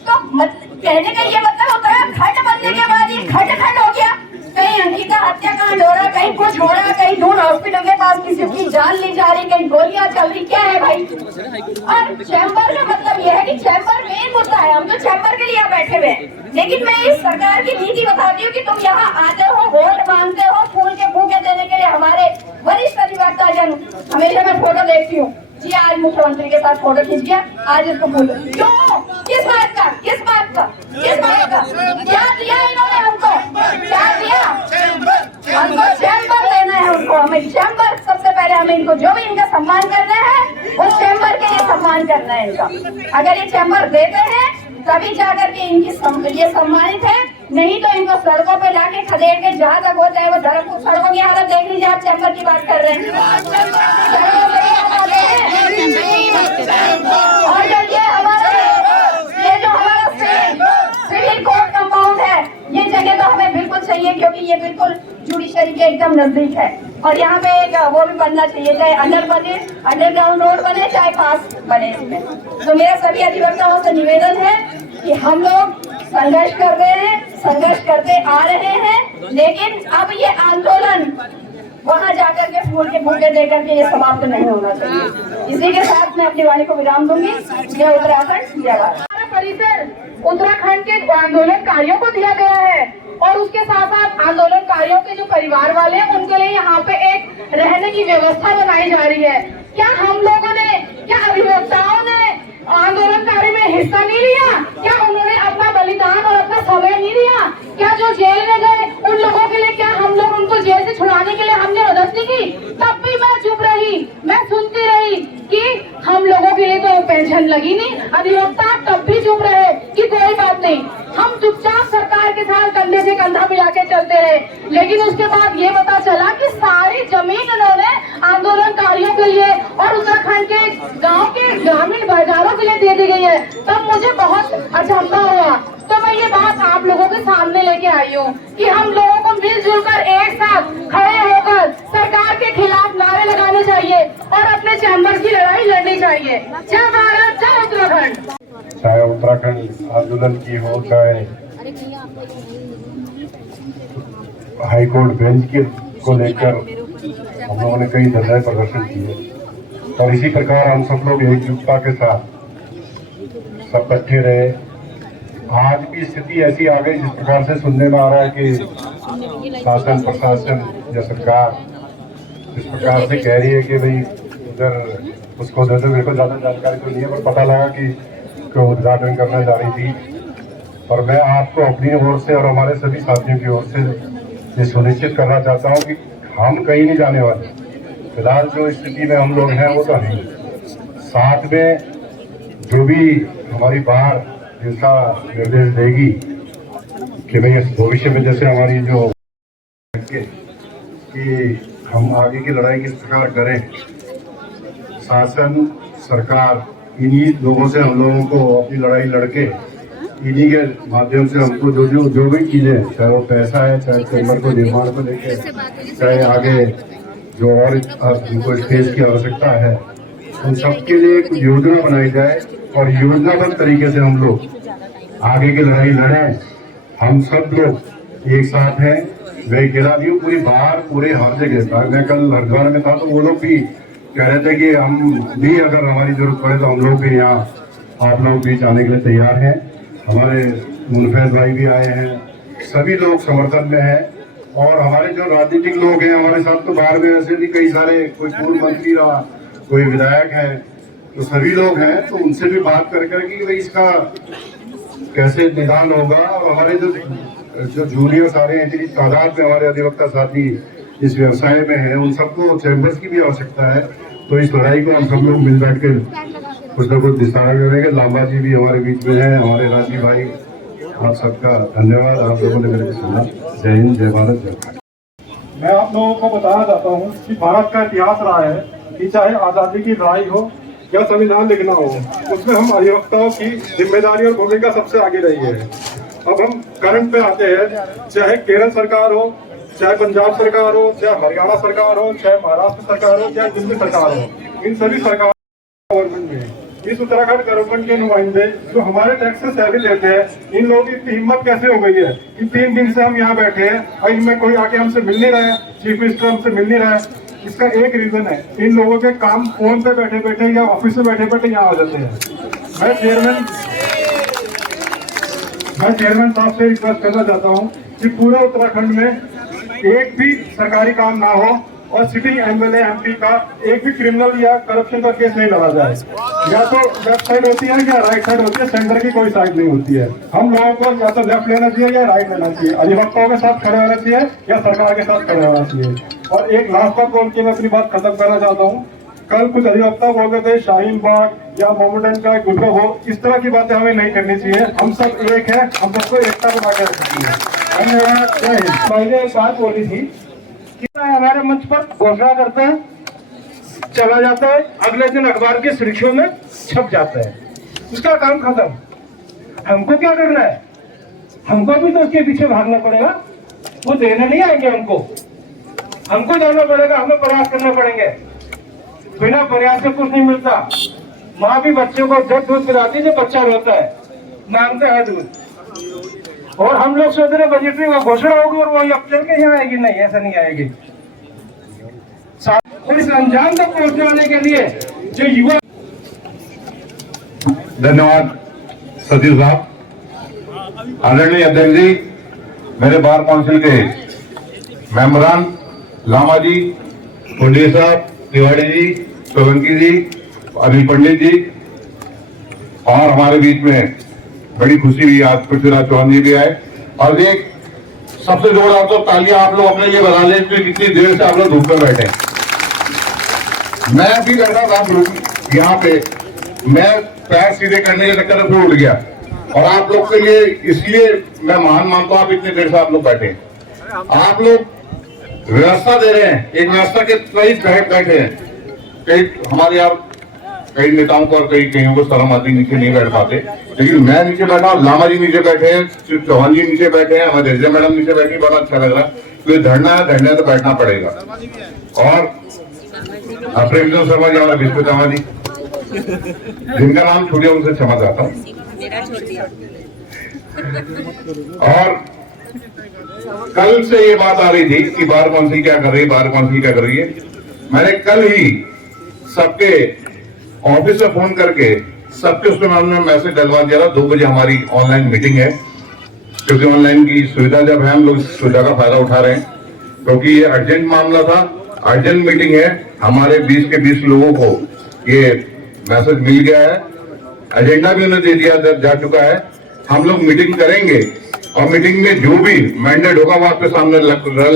तो कहने का ये मतलब होता है खंड बनने के बाद ये खंड हो गया। कहीं अंकिता हत्याकांड हो रहा, कहीं कुछ हो रहा, कहीं दूर हॉस्पिटल के पास किसी की जान ली जा रही, कहीं गोलियां चल रही। क्या है भाई? और चैम्बर का मतलब यह है कि चैम्बर मेन मुद्दा है, हम तो चैम्बर के लिए यहाँ बैठे हुए। लेकिन मैं इस सरकार की नीति बताती हूँ कि तुम यहाँ आते हो, वोट मांगते हो, फूल के फूके देने के लिए। हमारे वरिष्ठ अधिवक्ता जन हमेशा मैं फोटो देखती हूँ जी, आज मुख्यमंत्री के साथ फोटो खींच गया, आज इसको फोटो क्यों? किस बात का? किस बात का? किस बात का? क्या दिया इन्होंने हमको? क्या दिया? हमको चैम्बर लेना है उनको, हमें चैम्बर सबसे पहले, हमें इनको जो भी इनका सम्मान करना है उस चैम्बर के लिए सम्मान करना है इनका। अगर ये चैम्बर देते हैं तभी जाकर के इनकी ये सम्मानित है, नहीं तो इनको सड़कों पे लाके खदेड़ के जहाँ तक होता है वो धर्मपुर सड़कों की हालत देख लीजिए। आप चैम्बर की बात कर रहे हैं, और ये जो हमारा सिविल कोर्ट कंपाउंड है, ये जगह तो हमें बिल्कुल चाहिए, क्योंकि ये बिल्कुल जुडिशरी के एकदम नजदीक है। और यहाँ पे एक वो भी बनना चाहिए, चाहे अंडरग्राउंड रोड बने, चाहे पास बने इसमें। तो मेरा सभी अधिवक्ताओं से निवेदन है कि हम लोग संघर्ष कर रहे हैं, संघर्ष करते आ रहे हैं, लेकिन अब ये आंदोलन वहां जाकर के फूल के फूके देकर के ये समाप्त नहीं होना चाहिए। इसी के साथ मैं अपनी वाणी को विराम दूंगी। जय उत्तराखंड, जय भारत। परिसर उत्तराखंड के आंदोलनकारियों को दिया गया है, और उसके साथ साथ आंदोलनकारियों के जो परिवार वाले हैं उनके लिए यहाँ पे एक रहने की व्यवस्था बनाई जा रही है। क्या हम लोगों ने, क्या अधिवक्ताओं ने आंदोलनकारी में हिस्सा नहीं लिया? क्या उन्होंने अपना बलिदान और अपना समय नहीं दिया? क्या जो जेल में गए उन लोगों के लिए, क्या हम लोग उनको जेल से छुड़ाने के लिए हमने मदद नहीं की? तब भी मैं चुप रही, मैं सुनती रही कि हम लोगों के लिए तो पेंशन लगी नहीं। अधिवक्ता तब भी चुप रहे कि कोई बात नहीं, हम चुपचाप सरकार के साथ कंधे से कंधा मिला के चलते रहे। लेकिन उसके बाद ये पता चला कि सारी जमीन उन्होंने आंदोलनकारियों के लिए और उत्तराखंड के गांव के ग्रामीण बाजारों के लिए दे दी गई है। तब मुझे बहुत अचंभा हुआ। तो मैं ये बात आप लोगों के सामने लेके आई हूँ कि हम लोगों को मिलजुल कर एक साथ खड़े होकर सरकार के खिलाफ नारे लगाने चाहिए और अपने चैम्बर की लड़ाई लड़नी चाहिए। जय भारत, जय उत्तराखंड। चाहे उत्तराखंड आंदोलन की हो, चाहे हाईकोर्ट बेंच के को लेकर हम लोगों ने कई धरने प्रदर्शन किए, और इसी प्रकार हम सब लोग एकजुटता के साथ सब इकट्ठे रहे। आज की स्थिति ऐसी आ गई, जिस प्रकार से सुनने में आ रहा है कि शासन प्रशासन या सरकार इस प्रकार से कह रही है कि भाई उधर उसको दे दो। मेरे को ज्यादा जानकारी तो नहीं है, पर पता लगा कि उद्घाटन करने जा रही थी। और मैं आपको अपनी ओर से और हमारे सभी साथियों की ओर से ये सुनिश्चित करना चाहता हूँ कि हम कहीं नहीं जाने वाले। फिलहाल जो स्थिति में हम लोग हैं वो तो नहीं, साथ में जो भी हमारी बाहर दिशा निर्देश देगी कि भाई भविष्य में जैसे हमारी जो कि हम आगे की लड़ाई किस प्रकार करें, शासन सरकार इन्हीं लोगों से हम लोगों को अपनी लड़ाई लड़के इन्हीं के माध्यम से हमको जो भी चीजें, चाहे वो पैसा है, चाहे चैम्बर को निर्माण को लेके, चाहे आगे जो और उनको स्पेस की आवश्यकता है, उन सबके लिए एक योजना बनाई जाए और योजनाबद्ध तरीके से हम लोग आगे की लड़ाई लड़ें। हम सब लोग एक साथ हैं। मैं अकेला नहीं हूँ, पूरी बाहर पूरे हर जगह था। मैं कल हरिद्वार में था तो वो लोग भी कह रहे थे कि हम भी अगर हमारी जरूरत पड़े तो हम लोग भी यहाँ आप लोग बीच आने के लिए तैयार हैं। हमारे मुनफैज भाई भी आए हैं, सभी लोग समर्थन में हैं। और हमारे जो राजनीतिक लोग हैं हमारे साथ, तो बाहर में ऐसे भी कई सारे, कोई पूर्व मंत्री रहा, कोई विधायक है, तो सभी लोग हैं। तो उनसे भी बात कर कि भाई इसका कैसे निदान होगा। और हमारे जो जूनियर सारे हैं, जितनी तादाद में हमारे अधिवक्ता साथी इस व्यवसाय में हैं, उन सबको चैम्बर्स की भी आवश्यकता है। तो इस लड़ाई को हम सब लोग मिल बैठ कर कुछ न कुछ निस्तारा करेंगे। लांबा जी भी हमारे बीच में है, हमारे राजीव भाई, आप सबका धन्यवाद। आप लोगों ने मेरे को सुना। जय हिंद, जय भारत, जय भारत। मैं आप लोगों को बताना चाहता हूँ कि भारत का इतिहास रहा है कि चाहे आज़ादी की लड़ाई हो या संविधान लिखना हो, उसमें हम अधिवक्ताओं की जिम्मेदारी और भूमिका सबसे आगे रही है। अब हम करंट पे आते हैं। चाहे केरल सरकार हो, चाहे पंजाब सरकार हो, चाहे हरियाणा सरकार हो, चाहे महाराष्ट्र सरकार हो, चाहे दिल्ली सरकार हो, इन सभी सरकार गवर्नमेंट में इस उत्तराखंड गवर्नमेंट के नुमाइंदे जो हमारे टैक्स से सैलरी लेते हैं, इन लोगों की इतनी हिम्मत कैसे हो गई है कि 3 दिन से हम यहाँ बैठे हैं और इनमें कोई आके हमसे मिल नहीं रहा है, चीफ मिनिस्टर हमसे मिल नहीं रहा है। इसका एक रीजन है, इन लोगों के काम फोन पे बैठे बैठे या ऑफिस में बैठे बैठे यहाँ आ जाते हैं। मैं चेयरमैन साहब से रिक्वेस्ट करना चाहता हूँ कि पूरे उत्तराखंड में एक भी सरकारी काम ना हो और सिटिंग एमएलए एमपी का एक भी क्रिमिनल या करप्शन का केस नहीं लड़ा जाए। या तो लेफ्ट साइड होती है या राइट साइड होती है, सेंटर की कोई साइड नहीं होती है। हम लोगों को या तो लेफ्ट लेना चाहिए या राइट लेना चाहिए, अधिवक्ताओं के साथ खड़े होना चाहिए या सरकार के साथ खड़े होना चाहिए। और एक लास्ट बात बोल के मैं अपनी बात खत्म करना चाहता हूँ। कल कुछ अधिवक्ता बोल रहे थे शाहीन बाग या मोमडन का गुर्गा हो, इस तरह की बातें हमें नहीं करनी चाहिए। हम सब एक है, हम सबको एकता बना के रखनी है। धन्यवाद, जय हिंद। मैंने एक बात बोली थी कि हमारे मंच पर घोषणा करते हैं, चला जाता है, अगले दिन अखबार की सुर्खियों में छप जाता है, उसका काम खत्म। हमको क्या करना है? हमको भी तो उसके पीछे भागना पड़ेगा। वो देने नहीं आएंगे हमको जाना पड़ेगा, हमें प्रयास करना पड़ेंगे। बिना प्रयास से कुछ नहीं मिलता। माँ भी बच्चों को जब दूध पिलाती है जब बच्चा रोता है, मांगता है दूध। और हम लोग सोच रहे बजट में घोषणा होगी और वही अब चल के यहाँ आएगी, नहीं ऐसा नहीं आएगी। और इस अंजाम तक पहुँचाने के लिए जो युवा। धन्यवाद सतीश साहब। आदरणीय अध्यक्ष जी, मेरे बार काउंसिल के मेंबरान लामा जी, पुंडे साहब, तिवारी जी, सोलंकी जी, अनिल पंडित जी, और हमारे बीच में बड़ी खुशी हुई आज पृथ्वीराज चौहान जी भी आए। और एक सबसे जोरदार तो तालियां आप लोग अपने लिए बजा लें कि कितनी देर से आप लोग धूप में बैठे। मैं भी बैठा था ग्रुप यहाँ पे, मैं पैर सीधे करने के चक्कर में उठ गया। और आप लोग के लिए इसलिए मैं महान मानता हूँ, आप इतनी देर से आप लोग बैठे। आप लोग व्यवस्था दे रहे हैं, एक व्यवस्था के तहत बैठे हैं। कई हमारे यहाँ कई नेताओं को और कईयों को शर्म आती, नीचे नहीं बैठ पाते, लेकिन मैं नीचे बैठा हूँ, लामा जी नीचे बैठे हैं, चौहान जी नीचे बैठे हैं, हमारे रेजा मैडम नीचे बैठी, बड़ा अच्छा लग रहा है। तो धरना है, धरने तो बैठना पड़ेगा। और प्रेमचंद शर्मा जी, हमारे विश्वकर्मा जी, जिनका नाम छूट गया उनसे क्षमा चाहता हूँ। और कल से ये बात आ रही थी कि बार काउंसिल क्या कर रही है, बार काउंसिल क्या कर रही है। मैंने कल ही सबके ऑफिस में फोन करके सबके उसमें हमने मैसेज डलवा दिया था, 2 बजे हमारी ऑनलाइन मीटिंग है। क्योंकि ऑनलाइन की सुविधा जब है, हम लोग इस सुविधा का फायदा उठा रहे हैं, क्योंकि ये अर्जेंट मामला था, अर्जेंट मीटिंग है। हमारे 20 के 20 लोगों को ये मैसेज मिल गया है, एजेंडा भी उन्हें दे दिया जा चुका है। हम लोग मीटिंग करेंगे और मीटिंग में जो भी मैंडेट होगा वो आपके सामने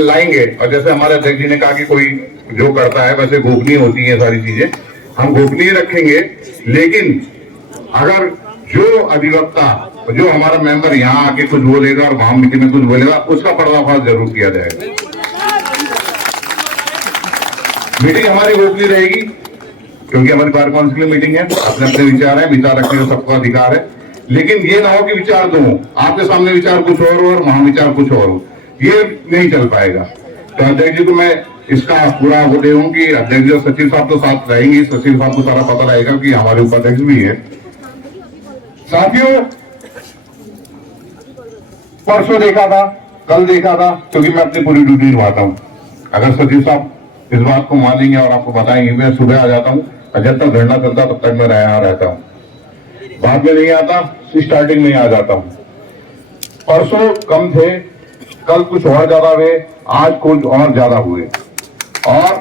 लाएंगे। और जैसे हमारे अध्यक्ष जी ने कहा कि कोई जो करता है वैसे गोपनीय होती है सारी चीजें, हम गोपनीय रखेंगे। लेकिन अगर जो अधिवक्ता, जो हमारा मेंबर यहाँ आके कुछ बोलेगा और वहां मीटिंग में कुछ बोलेगा, उसका पर्दाफाश जरूर किया जाएगा। मीटिंग हमारी गोपनीय रहेगी, क्योंकि हमारी बार काउंसिल की मीटिंग है, अपने अपने विचार है, विचार रखने का सबका अधिकार है। लेकिन ये ना हो कि विचार दूं, आपके सामने विचार कुछ और हो और वहां विचार कुछ और हो, ये नहीं चल पाएगा। तो अध्यक्ष जी को मैं इसका पूरा वो दे हूं कि अध्यक्ष जी और सचिव साहब तो साथ रहेंगे, सचिव साहब को सारा पता रहेगा कि हमारे उपाध्यक्ष भी है। साथियों, परसों देखा था, कल देखा था, क्योंकि मैं अपनी पूरी ड्यूटी निभाता हूँ। अगर सचिव साहब इस बात को मानेंगे और आपको बताएंगे, मैं सुबह आ जाता हूँ, जब तक धरना चलता तब तक मैं यहाँ रहता हूँ, बाद में नहीं आता, स्टार्टिंग में ही आ जाता हूँ। परसों कम थे, कल कुछ और ज्यादा हुए, आज कुछ और ज्यादा हुए, और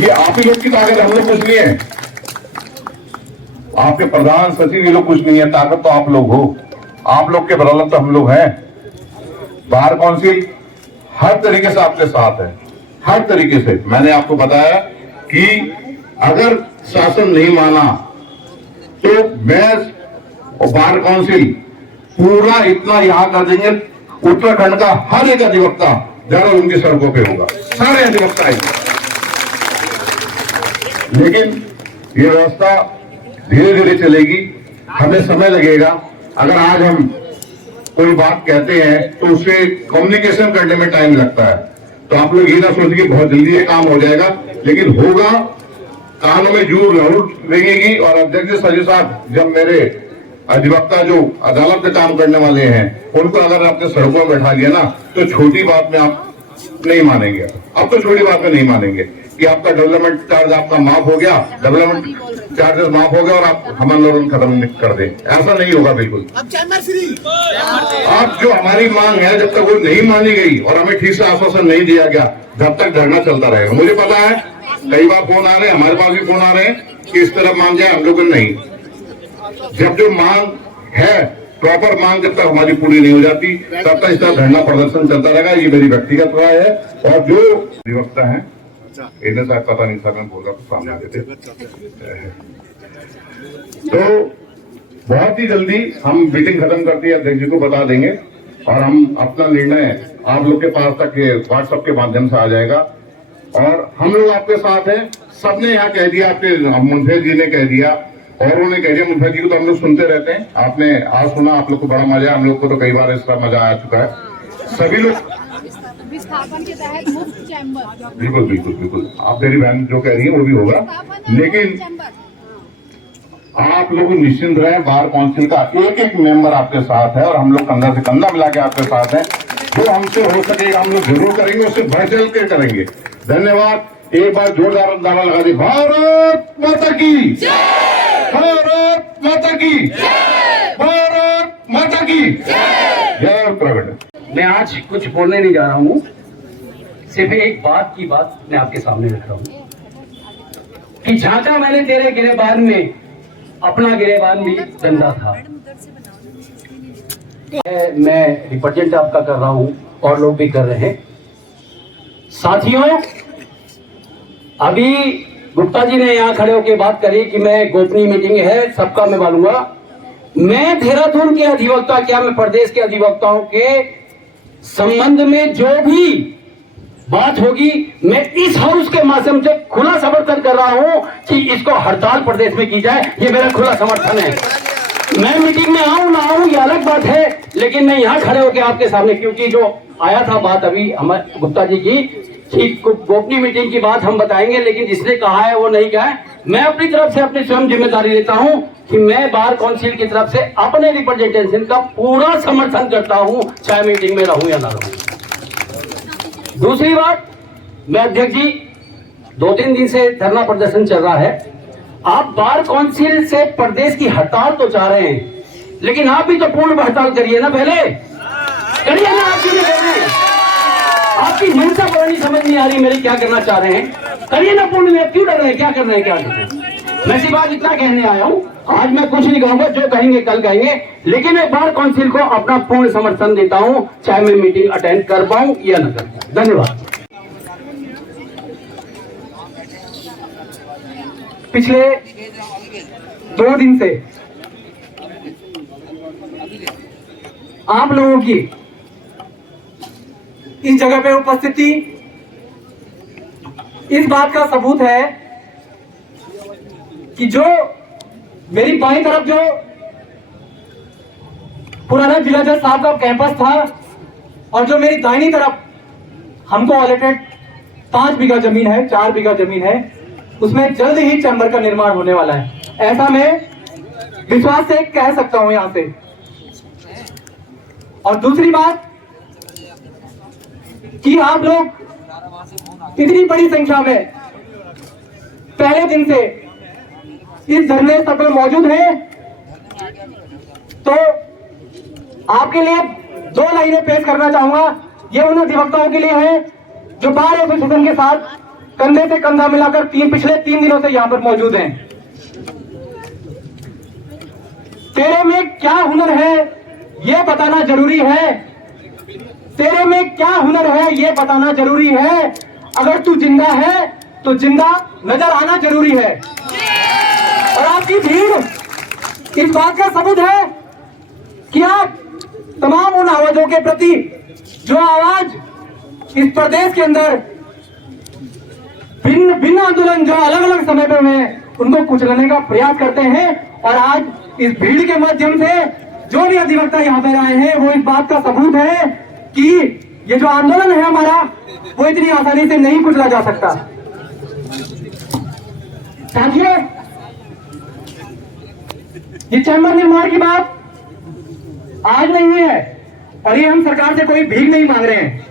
ये आप ही लोग की ताकत, हम लोग कुछ नहीं है। आपके प्रधान सचिव ये लोग कुछ नहीं है, ताकत तो आप लोग हो, आप लोग के बदौलत तो हम लोग हैं। बार काउंसिल हर तरीके से आपके साथ है, हर तरीके से। मैंने आपको बताया कि अगर शासन नहीं माना तो मैं और बार काउंसिल पूरा इतना यहां कर देंगे, उत्तराखंड का हर एक अधिवक्ता जरूर उनकी सड़कों पे होगा, सारे अधिवक्ता आएंगे। लेकिन ये व्यवस्था धीरे धीरे चलेगी, हमें समय लगेगा। अगर आज हम कोई बात कहते हैं तो उससे कम्युनिकेशन करने में टाइम लगता है, तो आप लोग ये ना सोचिए बहुत जल्दी ये काम हो जाएगा, लेकिन होगा, कानों में जरूर लगेगी। और अध्यक्ष सचिव साहब, जब मेरे अधिवक्ता जो अदालत में काम करने वाले हैं उनको अगर आपने सड़कों में बैठा दिया ना, तो छोटी बात में आप नहीं मानेंगे। अब तो छोटी बात में नहीं मानेंगे कि आपका डेवलपमेंट चार्ज आपका माफ हो गया, डेवलपमेंट चार्जेस माफ हो गया और आप हम आंदोलन खत्म कर दें, ऐसा नहीं होगा बिल्कुल। अब जो हमारी मांग है, जब तक वो नहीं मानी गई और हमें ठीक से आश्वासन नहीं दिया गया, जब तक धरना चलता रहेगा। मुझे पता है कई बार फोन आ रहे हैं, हमारे पास भी फोन आ रहे हैं कि इस तरफ मांग जाए, हम लोग नहीं। जब जो मांग है, प्रॉपर मांग जब तक हमारी पूरी नहीं हो जाती, तब तक इसका धरना प्रदर्शन चलता रहेगा। ये मेरी व्यक्तिगत राय है। और जो अधिवक्ता है, इन्हें शायद पता नहीं था, मैं बोल रहा तो सामने आ गए थे। तो बहुत ही जल्दी हम मीटिंग खत्म करके अध्यक्ष जी को बता देंगे और हम अपना निर्णय आप लोग के पास तक व्हाट्सएप के माध्यम से आ जाएगा। और हम लोग आपके साथ हैं। सबने यहाँ कह दिया, आपके मुंफेर जी ने कह दिया और उन्होंने कह दिया। मुंफेर जी को तो हम लोग सुनते रहते हैं, आपने आज सुना, आप लोग को बड़ा मजा है, हम लोग को तो कई बार इसका मजा आ चुका है। सभी लोग विस्थापन के तहत मुफ्त चैम्बर, बिल्कुल बिल्कुल बिल्कुल, आप मेरी बहन जो कह रही है वो भी होगा, लेकिन आप लोग निश्चिंत रहें। बार काउंसिल का एक एक मेंबर आपके साथ है और हम लोग कंधा से कंधा मिला के आपके साथ हैं। जो हमसे हो सकेगा हम लोग जरूर करेंगे, उससे बढ़ चढ़ के करेंगे। धन्यवाद। एक बार जोरदार नारा लगा दी, भारत माता की, भारत माता की, भारत माता की जय उत्तराखंड। मैं आज कुछ बोलने नहीं जा रहा हूँ, सिर्फ एक बात की बात मैं आपके सामने रख रहा हूँ कि झांका मैंने तेरे गिरेबान में, अपना गिरेबान भी गंदा था। मैं रिप्रेजेंट आपका कर रहा हूँ और लोग भी कर रहे हैं। साथियों, अभी गुप्ता जी ने यहाँ खड़े होकर बात करी कि मैं गोपनीय मीटिंग है, सबका मैं बोलूंगा। मैं देहरादून के अधिवक्ता, क्या मैं प्रदेश के अधिवक्ताओं के संबंध में जो भी बात होगी, मैं इस हाउस के माध्यम से खुला समर्थन कर रहा हूं कि इसको हड़ताल प्रदेश में की जाए। ये मेरा खुला समर्थन है। मैं मीटिंग में आऊं ना आऊं ये अलग बात है, लेकिन मैं यहाँ खड़े होकर आपके सामने, क्योंकि जो आया था बात अभी हमारे गुप्ता जी की, गोपनीय मीटिंग की बात हम बताएंगे, लेकिन जिसने कहा है वो नहीं कहा है। मैं अपनी तरफ से अपनी स्वयं जिम्मेदारी लेता हूं कि मैं बार काउंसिल की तरफ से अपने रिप्रेजेंटेशन का पूरा समर्थन करता हूं, चाहे मीटिंग में रहूं या ना रहूं। दूसरी बात, मैं अध्यक्ष जी 2-3 दिन से धरना प्रदर्शन चल रहा है। आप बार काउंसिल से प्रदेश की हड़ताल तो चाह रहे हैं, लेकिन आप भी तो पूर्ण हड़ताल करिए ना, पहले करिए ना। आपकी नहीं कर रहे, आपकी मंशा पुरानी समझ नहीं आ रही मेरी क्या करना चाह रहे हैं, करिए ना पूर्ण में। क्यों डर रहे हैं, क्या कर रहे हैं, क्या कर रहे हैं? मैं सिर्फ आज इतना कहने आया हूँ। आज मैं कुछ नहीं कहूंगा, जो कहेंगे कल कहेंगे, लेकिन मैं बार काउंसिल को अपना पूर्ण समर्थन देता हूँ, चाहे मैं मीटिंग अटेंड कर पाऊं या न कर पाऊं। धन्यवाद। पिछले 2 दिन से आप लोगों की इस जगह पे उपस्थिति इस बात का सबूत है कि जो मेरी बाईं तरफ जो पुराना जिला जज साहब का कैंपस था और जो मेरी दाहिनी तरफ हमको अलॉटेड 5 बीघा जमीन है, 4 बीघा जमीन है, उसमें जल्द ही चैम्बर का निर्माण होने वाला है। ऐसा मैं विश्वास से कह सकता हूं यहां से। और दूसरी बात, कि आप लोग इतनी बड़ी संख्या में पहले दिन से इस धरने स्थल पर मौजूद हैं, तो आपके लिए 2 लाइनें पेश करना चाहूंगा। ये उन अधिवक्ताओं के लिए है जो बार एसोसिएशन के साथ कंधे से कंधा मिलाकर पिछले 3 दिनों से यहाँ पर मौजूद हैं। तेरे में क्या हुनर है ये बताना जरूरी है, तेरे में क्या हुनर है ये बताना जरूरी है। अगर तू जिंदा है तो जिंदा नजर आना जरूरी है। और आपकी भीड़ इस बात का सबूत है कि आप तमाम उन आवाजों के प्रति जो आवाज इस प्रदेश के अंदर भिन्न आंदोलन जो अलग अलग समय पर हुए उनको कुचलने का प्रयास करते हैं। और आज इस भीड़ के माध्यम से जो भी अधिवक्ता यहाँ पर आए हैं वो इस बात का सबूत है कि ये जो आंदोलन है हमारा वो इतनी आसानी से नहीं कुचला जा सकता। साथियों, ये चैम्बर निर्माण की बात आज नहीं है और ये हम सरकार से कोई भीख नहीं मांग रहे हैं।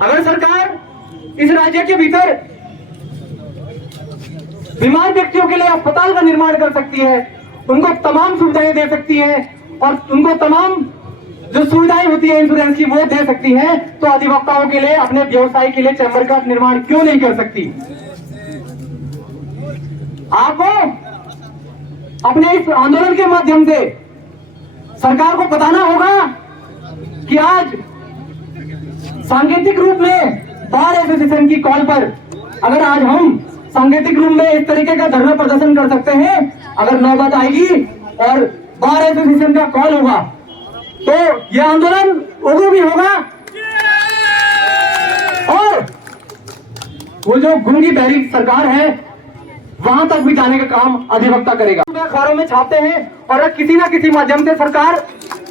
अगर सरकार इस राज्य के भीतर बीमार व्यक्तियों के लिए अस्पताल का निर्माण कर सकती है, उनको तमाम सुविधाएं दे सकती है और उनको तमाम जो सुविधाएं होती है इंश्योरेंस की वो दे सकती है, तो अधिवक्ताओं के लिए अपने व्यवसाय के लिए चैम्बर का निर्माण क्यों नहीं कर सकती। आपको अपने इस आंदोलन के माध्यम से सरकार को बताना होगा कि आज सांकेतिक रूप में बार एसोसिएशन की कॉल पर अगर आज हम सांकेतिक रूप में इस तरीके का धरना प्रदर्शन कर सकते हैं, अगर नौबत आएगी और बार एसोसिएशन का कॉल होगा तो यह आंदोलन उग्र भी होगा और वो जो गूंगी बहरी सरकार है वहां तक भी जाने का काम अधिवक्ता करेगा। अखबारों में छापते हैं और किसी ना किसी माध्यम से सरकार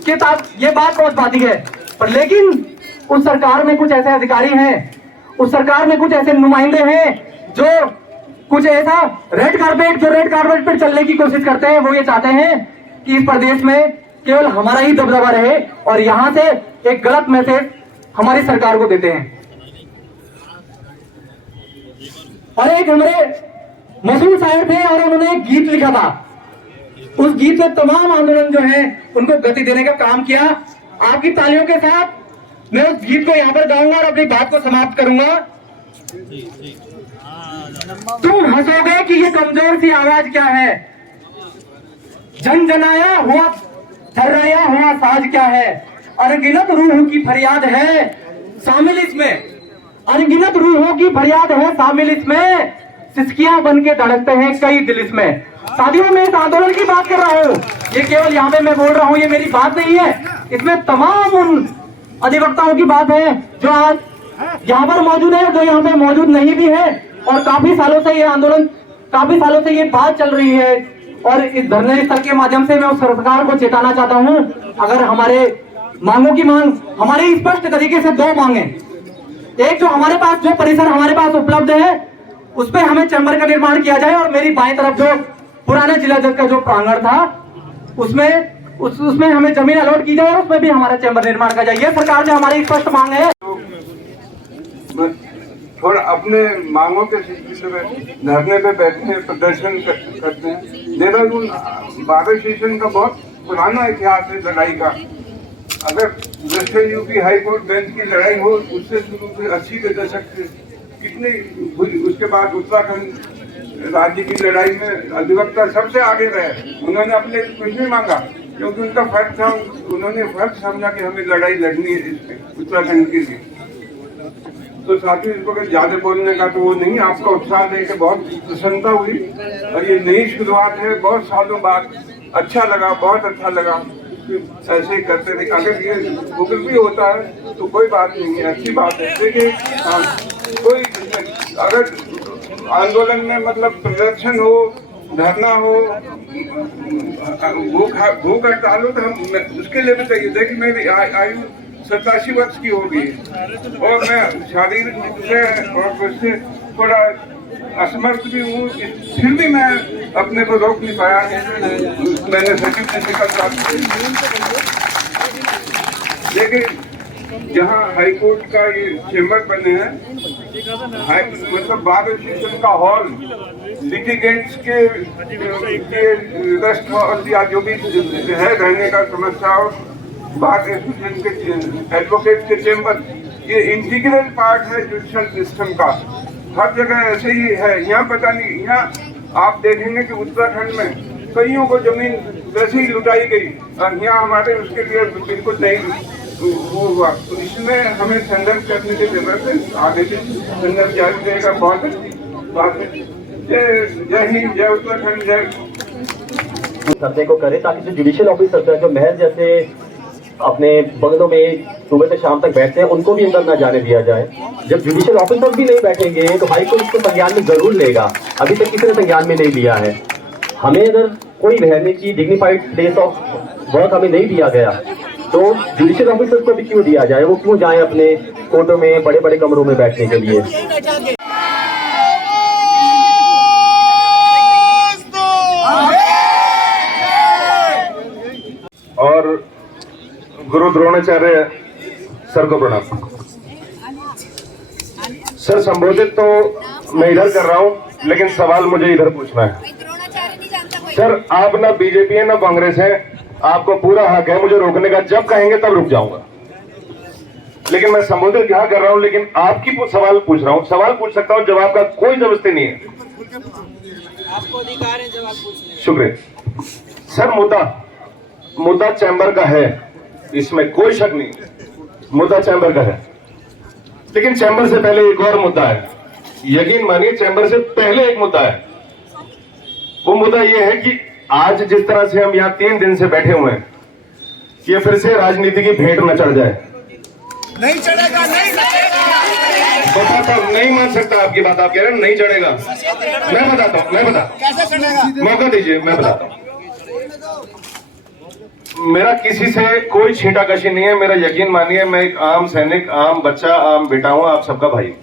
के तक ये बात पहुंच पाती है, पर लेकिन उस सरकार में कुछ ऐसे अधिकारी हैं, उस सरकार में कुछ ऐसे नुमाइंदे हैं जो कुछ ऐसा रेड कारपेट पर चलने की कोशिश करते हैं। वो ये चाहते हैं कि इस प्रदेश में केवल हमारा ही दबदबा रहे और यहां से एक गलत मैसेज हमारी सरकार को देते हैं। और एक हमारे मशहूर शायर थे और उन्होंने एक गीत लिखा था, उस गीत में तमाम आंदोलन जो है उनको गति देने का काम किया। आपकी तालियों के साथ मैं उस गीत को यहाँ पर गाऊंगा और अपनी बात को समाप्त करूंगा। तुम हंसोगे कि ये कमजोर सी आवाज क्या है, झनझनाया हुआ थर्राया हुआ साज क्या है, अनगिनत रूहों की फरियाद है शामिल इसमें, अनगिनत रूहों की फरियाद है शामिल इसमें, सिसकियां बन के धड़कते हैं कई दिल इसमें। साथियों, मैं इस आंदोलन की बात कर रहा हूँ, ये केवल यहाँ पे मैं बोल रहा हूँ, ये मेरी बात नहीं है, इसमें तमाम उन अधिवक्ताओं की बात है जो आज यहाँ पर मौजूद है, जो यहाँ पे मौजूद नहीं भी है। और काफी सालों से ये आंदोलन, काफी सालों से ये बात चल रही है और इस धरने स्थल के माध्यम से मैं उस सरकार को चेताना चाहता हूँ, अगर हमारे मांगों की मांग हमारी स्पष्ट तरीके से 2 मांगे, एक जो हमारे पास जो परिसर हमारे पास उपलब्ध है उस पर हमें चैम्बर का निर्माण किया जाए और मेरी बाएं तरफ जो पुराने जिला जज का जो प्रांगण था उसमें हमें जमीन अलॉट की जाए और उसमें भी हमारा चैम्बर निर्माण किया जाए। ये सरकार से हमारी स्पष्ट मांग है। और अपने मांगों के सिलसिले में धरने पे बैठते हैं, प्रदर्शन करते हैं। देहरादून बार एसोसिएशन का बहुत पुराना इतिहास है लड़ाई का। अगर western UP high court bench की लड़ाई हो उससे शुरू से 80 के दशक से कितनी, उसके बाद उत्तराखंड राज्य की लड़ाई में अधिवक्ता सबसे आगे रहे। उन्होंने अपने कुछ नहीं मांगा क्योंकि उनका फर्ज था, उन्होंने फर्ज समझा कि हमें लड़ाई लड़नी है उत्तराखंड के लिए। तो साथी इस वक्त ज्यादा बोलने का तो वो नहीं, आपका उत्साह देख के बहुत प्रसन्नता हुई और ये नई शुरुआत है, बहुत सालों बाद अच्छा लगा, बहुत अच्छा लगा कि ऐसे ही करते थे। अगर ये मुगल भी होता है तो कोई बात नहीं है, अच्छी बात है। देखिए कोई अगर आंदोलन में मतलब प्रदर्शन हो, धरना हो, भूख हड़ताल हो तो हम उसके लिए भी चाहिए। देखिए मेरी आयु 87 वर्ष की होगी और मैं शारीरिक रूप से और उससे थोड़ा असमर्थ भी हूँ, फिर भी मैं अपने को रोक नहीं पाया। मैंने सचिव से कल बात की। लेकिन जहाँ हाईकोर्ट का ये चेम्बर बने हैं, मतलब बार एसोसिएशन का हॉल, लिटिगेंट्स के रेस्ट हॉल या जो भी है रहने का समस्या, और बार एसोसिएशन के एडवोकेट के चेम्बर, ये इंटीग्रल पार्ट है जुडिशल सिस्टम का। हर जगह ऐसे ही है। यहाँ पता नहीं, यहाँ आप देखेंगे कि उत्तराखंड में कईयों को जमीन वैसे ही लुटाई गई और यहाँ हमारे उसके लिए बिल्कुल नहीं वो हुआ। तो इसमें हमें संघर्ष करने की जरूरत है। आगे से संघर्ष जारी रहेगा। बहुत अच्छी बात है। जय हिंद, जय उत्तराखंड, जय। धरने को करें ताकि जो जुडिशियल ऑफिसर है, जो महल जैसे अपने बंगलों में सुबह से शाम तक बैठते हैं, उनको भी अंदर न जाने दिया जाए। जब जुडिशियल ऑफिसर भी नहीं बैठेंगे तो हाईकोर्ट इसको संज्ञान में जरूर लेगा। अभी तक किसी ने संज्ञान में नहीं लिया है। हमें अगर कोई रहने की डिग्निफाइड प्लेस ऑफ वर्क हमें नहीं दिया गया तो जुडिशियल ऑफिसर को भी क्यों दिया जाए? वो क्यों जाए अपने कोर्टों में बड़े बड़े कमरों में बैठने के लिए? और गुरु द्रोणाचार्य सर को प्रणाम। सर, संबोधित तो मैं इधर कर रहा हूं, लेकिन सवाल मुझे इधर पूछना है। सर, आप ना बीजेपी है ना कांग्रेस है, आपको पूरा हक है मुझे रोकने का। जब कहेंगे तब रुक जाऊंगा, लेकिन मैं संबोधित यहाँ कर रहा हूँ, लेकिन आपकी सवाल पूछ रहा हूँ। सवाल पूछ सकता हूँ, जवाब का कोई जबरदस्ती नहीं है। आपको अधिकार है जवाब पूछने। शुक्रिया। सर, मुद्दा चैम्बर का है, इसमें कोई शक नहीं। मुद्दा चैम्बर का है, लेकिन चैम्बर से पहले एक और मुद्दा है। यकीन मानिए, चैम्बर से पहले एक मुद्दा है। वो मुद्दा ये है कि आज जिस तरह से हम यहाँ 3 दिन से बैठे हुए हैं, ये फिर से राजनीति की भेंट न चढ़ जाए। नहीं चढ़ेगा, नहीं चढ़ेगा। बताता हूँ, नहीं मान सकता आपकी बात। आप कह रहे हैं नहीं चढ़ेगा, मैं बताता हूँ। मैं बता कैसे चढ़ेगा? मौका दीजिए, मैं बताता हूँ। मेरा किसी से कोई छींटाकशी नहीं है। मेरा यकीन मानिए, मैं एक आम सैनिक, आम बच्चा, आम बेटा हूँ, आप सबका भाई।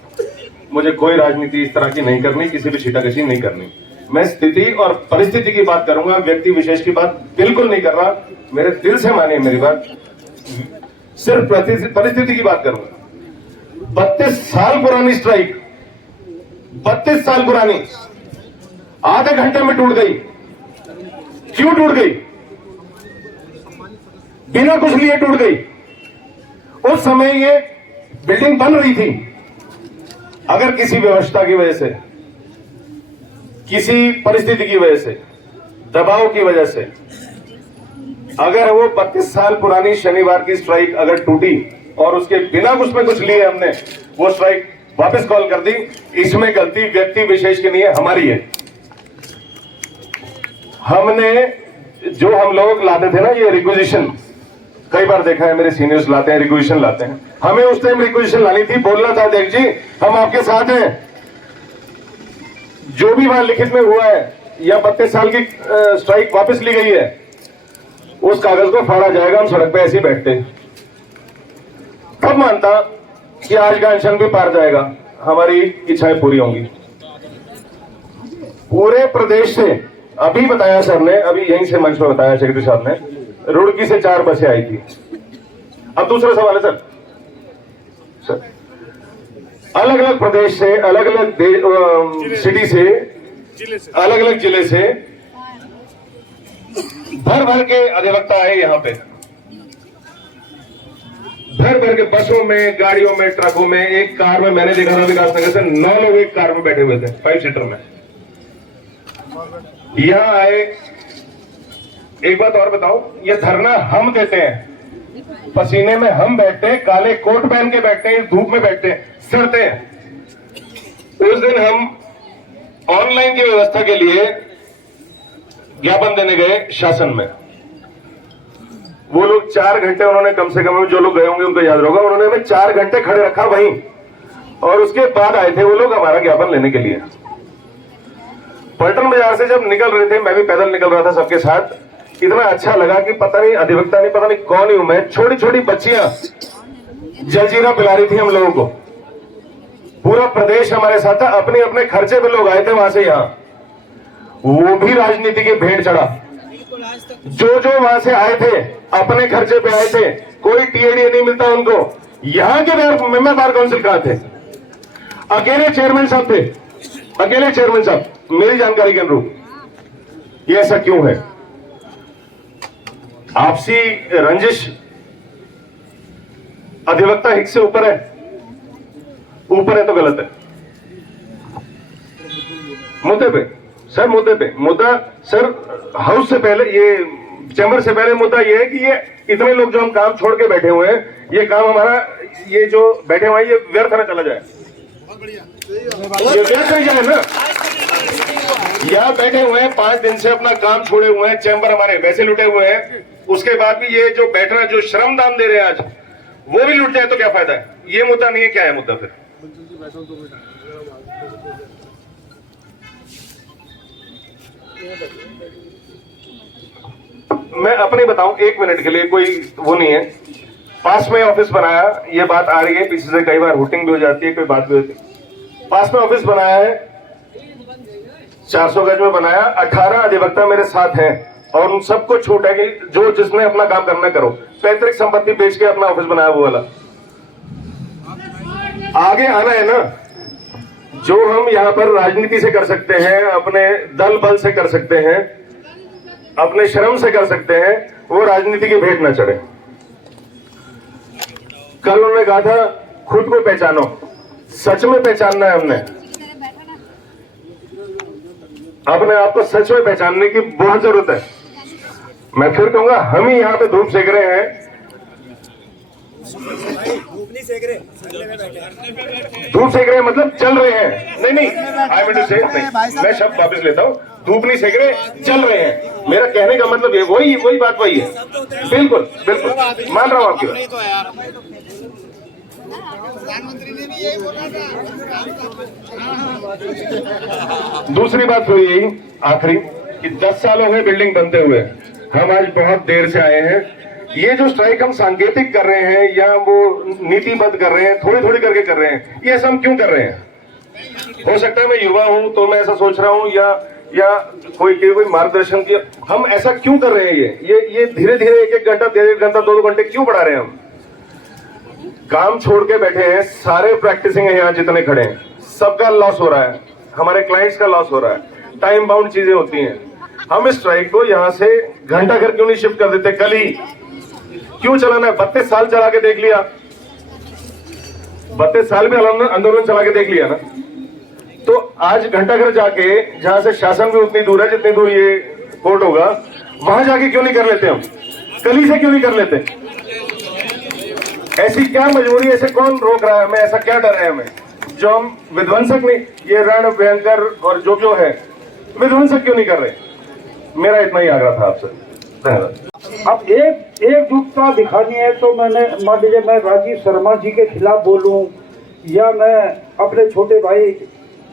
मुझे कोई राजनीति इस तरह की नहीं करनी, किसी भी छींटाकशी नहीं करनी। मैं स्थिति और परिस्थिति की बात करूंगा, व्यक्ति विशेष की बात बिल्कुल नहीं कर रहा। मेरे दिल से मानिए मेरी बात, सिर्फ परिस्थिति की बात करूंगा। 32 साल पुरानी स्ट्राइक, 32 साल पुरानी, आधे घंटे में टूट गई। क्यों टूट गई? बिना कुछ लिए टूट गई। उस समय ये बिल्डिंग बन रही थी। अगर किसी व्यवस्था की वजह से, किसी परिस्थिति की वजह से, दबाव की वजह से, अगर वो 32 साल पुरानी शनिवार की स्ट्राइक अगर टूटी और उसके बिना कुछ में कुछ लिए हमने वो स्ट्राइक वापस कॉल कर दी, इसमें गलती व्यक्ति विशेष की नहीं है, हमारी है। हमने जो हम लोग लाते थे ना, ये रिक्विजिशन, कई बार देखा है मेरे सीनियर्स लाते हैं, रिक्विजिशन लाते हैं। हमें उस टाइम रिक्विजिशन लानी थी, बोलना था, देख जी हम आपके साथ हैं। जो भी वहां लिखित में हुआ है या 32 साल की स्ट्राइक वापस ली गई है, उस कागज को फाड़ा जाएगा। हम सड़क पे ऐसे ही बैठते, तब मानता कि आज का अनशन भी पार जाएगा, हमारी इच्छाएं पूरी होंगी। पूरे प्रदेश से, अभी बताया सर ने, अभी यहीं से मंच में बताया सेक्रेटरी साहब ने, रुड़की से 4 बसें आई थी। अब दूसरा सवाल है सर, अलग अलग प्रदेश से, अलग अलग सिटी से, अलग अलग जिले से भर भर के अधिवक्ता आए यहाँ पे, भर भर के बसों में, गाड़ियों में, ट्रकों में। एक कार में मैंने देखा था विकासनगर से 9 लोग एक कार में बैठे हुए थे, 5 सीटर में। यहाँ आए। एक बात और बताओ, ये धरना हम देते हैं, पसीने में हम बैठते हैं, काले कोट पहन के बैठते हैं, धूप में बैठते हैं, सड़ते हैं। उस दिन हम ऑनलाइन की व्यवस्था के लिए ज्ञापन देने गए शासन में। वो लोग 4 घंटे, उन्होंने कम से कम, जो लोग गए होंगे उनको याद होगा, उन्होंने हमें 4 घंटे खड़े रखा वहीं, और उसके बाद आए थे वो लोग हमारा ज्ञापन लेने के लिए। पलटन बाजार से जब निकल रहे थे, मैं भी पैदल निकल रहा था सबके साथ, इतना अच्छा लगा कि पता नहीं अधिवक्ता नहीं, पता नहीं कौन ही हूं मैं, छोटी छोटी बच्चियां जलजीरा पिला रही थी हम लोगों को। पूरा प्रदेश हमारे साथ था, अपने अपने खर्चे पे लोग आए थे वहां से यहाँ। वो भी राजनीति की भेंट चढ़ा। जो वहां से आए थे अपने खर्चे पे आए थे, कोई टीएडीए नहीं मिलता उनको, यहाँ के मेंबर बार काउंसिल कहाँ थे? अकेले चेयरमैन साहब थे, अकेले चेयरमैन साहब, मेरी जानकारी के अनुरूप। ये ऐसा क्यों है? आपसी रंजिश अधिवक्ता हित से ऊपर है? ऊपर है तो गलत है। मुद्दे पे सर, मुद्दे पे मुद्दा सर, हाउस से पहले, ये चैम्बर से पहले मुद्दा ये है कि ये इतने लोग जो हम काम छोड़ के बैठे हुए हैं, ये काम हमारा, ये जो बैठे हुए हैं, ये व्यर्थ ना चला जाए, ये व्यर्थ नहीं जाए ना। यहाँ बैठे हुए हैं 5 दिन से, अपना काम छोड़े हुए हैं, चैम्बर हमारे वैसे लुटे हुए हैं, उसके बाद भी ये जो बैठना, जो श्रम दान दे रहे हैं आज, वो भी लुट जाए तो क्या फायदा है? ये मुद्दा नहीं है, क्या है मुद्दा फिर? मैं अपने बताऊं 1 मिनट के लिए, कोई वो नहीं है। पास में ऑफिस बनाया, ये बात आ रही है पीछे से, कई बार हुटिंग भी हो जाती है, कोई बात भी होती है। पास में ऑफिस बनाया है, 400 गज में बनाया, 18 अधिवक्ता मेरे साथ हैं और उन सबको छूट है कि जो जिसने अपना काम करना करो। पैतृक संपत्ति बेच के अपना ऑफिस बनाया वो वाला। आगे आना है ना, जो हम यहाँ पर राजनीति से कर सकते हैं, अपने दल बल से कर सकते हैं, अपने श्रम से कर सकते हैं, वो राजनीति की भेंट न चढ़े। कल उन्होंने कहा था खुद को पहचानो, सच में पहचानना है हमने, अपने आप को सच में पहचानने की बहुत जरूरत है। मैं फिर कहूंगा, हम ही यहाँ पे धूप सेक रहे हैं, धूप सेक रहे हैं मतलब चल रहे हैं, नहीं आई मीन टू से, मैं शब्द वापस लेता हूँ, धूप नहीं सेक रहे, चल रहे हैं। मेरा कहने का मतलब ये, वही बात वही है, बिल्कुल बिल्कुल मान रहा हूँ आपकी बात। दूसरी बात हुई यही आखिरी कि 10 साल हो गए बिल्डिंग बनते हुए, हम आज बहुत देर से आए हैं। ये जो स्ट्राइक हम सांकेतिक कर रहे हैं या वो नीतिबद्ध कर रहे हैं, थोड़ी थोड़ी करके कर रहे हैं, ये हम क्यों कर रहे हैं? हो सकता है मैं युवा हूं तो मैं ऐसा सोच रहा हूं, या कोई मार्गदर्शन किया, हम ऐसा क्यों कर रहे हैं? ये धीरे धीरे 1-1 घंटा, 1.5 घंटा, 2-2 घंटे क्यों बढ़ा रहे हैं? हम काम छोड़ के बैठे हैं, सारे प्रैक्टिसिंग है यहाँ जितने खड़े हैं, सबका लॉस हो रहा है, हमारे क्लाइंट्स का लॉस हो रहा है, टाइम बाउंड चीजें होती हैं। हम इस स्ट्राइक को यहाँ से घंटा घर क्यों नहीं शिफ्ट कर देते? कल ही क्यों चलाना है? 32 साल चला के देख लिया, 32 साल में आंदोलन चला के देख लिया ना, तो आज घंटा घर जाके, जहां से शासन भी उतनी दूर है जितनी दूर ये कोर्ट होगा, वहां जाके क्यों नहीं कर लेते? हम कल ही से क्यों नहीं कर लेते? ऐसी क्या मजबूरी, ऐसे कौन रोक रहा है हमें? ऐसा क्या डर है हमें जो हम विध्वंसक नहीं, ये रण भयंकर और जो है, विध्वंसक क्यों नहीं कर रहे? मेरा इतना ही आग्रह था आपसे, धन्यवाद। अब एकजुटता दिखानी है तो मैंने, मान लीजिए मैं राजीव शर्मा जी के खिलाफ बोलूं, या मैं अपने छोटे भाई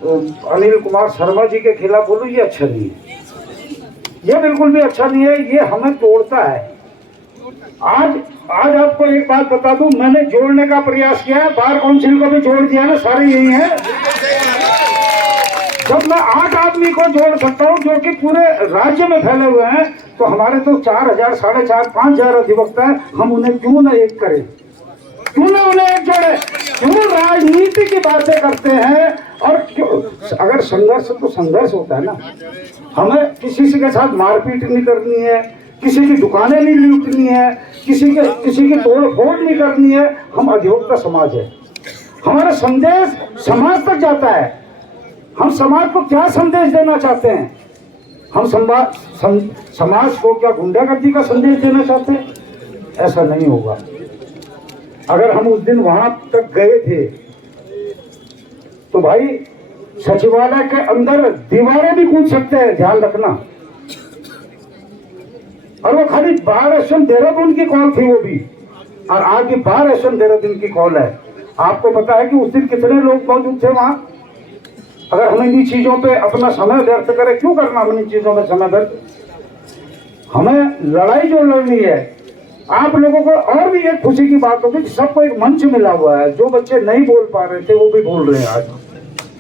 अनिल कुमार शर्मा जी के खिलाफ बोलूं, ये अच्छा नहीं है, ये बिल्कुल भी अच्छा नहीं है, ये हमें तोड़ता है। आज आपको एक बात बता दूं, मैंने जोड़ने का प्रयास किया है, बार काउंसिल को भी जोड़ दिया ना, सारे यही हैं। जब मैं 8 आदमी को जोड़ सकता हूं जो कि पूरे राज्य में फैले हुए हैं, तो हमारे तो 4000, 4500, 5000 अधिवक्ता है, हम उन्हें क्यों ना एक करें? क्यों ना उन्हें एक जोड़े? क्यों राजनीति की बातें करते हैं? और क्यों, अगर संघर्ष तो संघर्ष होता है ना, हमें किसी के साथ मारपीट नहीं करनी है, किसी की दुकानें नहीं लूटनी है, किसी की तोड़ फोड़ नहीं करनी है। हम अधिवक्ता समाज है, हमारा संदेश समाज तक जाता है। हम समाज को क्या संदेश देना चाहते हैं? हम समाज को क्या गुंडागर्दी का संदेश देना चाहते हैं? ऐसा नहीं होगा। अगर हम उस दिन वहां तक गए थे तो भाई सचिवालय के अंदर दीवारें भी कूद सकते हैं, ध्यान रखना। और वो खाली बार एसएम देहरादून की कॉल थी वो भी, और आज भी बार एसएम देहरादून की कॉल है। आपको पता है कि उस दिन कितने लोग मौजूद थे वहां? अगर हम इन चीजों पे अपना समय व्यर्थ करें, क्यों करना हम इन चीजों में समय व्यर्थ? हमें लड़ाई जो लड़नी है, आप लोगों को और भी एक खुशी की बात होगी कि सबको एक मंच मिला हुआ है। जो बच्चे नहीं बोल पा रहे थे वो भी बोल रहे हैं आज।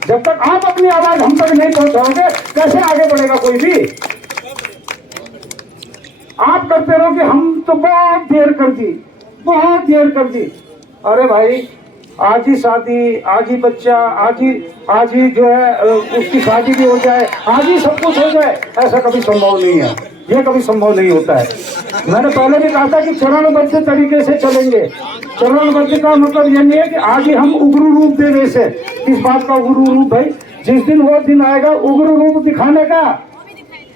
जब तक आप अपनी आवाज हम तक नहीं पहुंचाओगे, कैसे आगे बढ़ेगा कोई भी? आप करते रहो कि हम तो बहुत देर कर दी, बहुत देर कर दी। अरे भाई आज ही शादी, आज ही बच्चा, आज ही जो है उसकी शादी भी हो जाए, आज ही सब कुछ हो जाए, ऐसा कभी संभव नहीं है। ये कभी संभव नहीं होता है। मैंने पहले भी कहा था कि चरणबद्ध तरीके से चलेंगे। चरणबद्ध का मतलब ये नहीं है कि आज ही हम उग्र रूप दे वैसे। इस बात का उग्र रूप भाई, जिस दिन वो दिन आएगा उग्र रूप दिखाने का,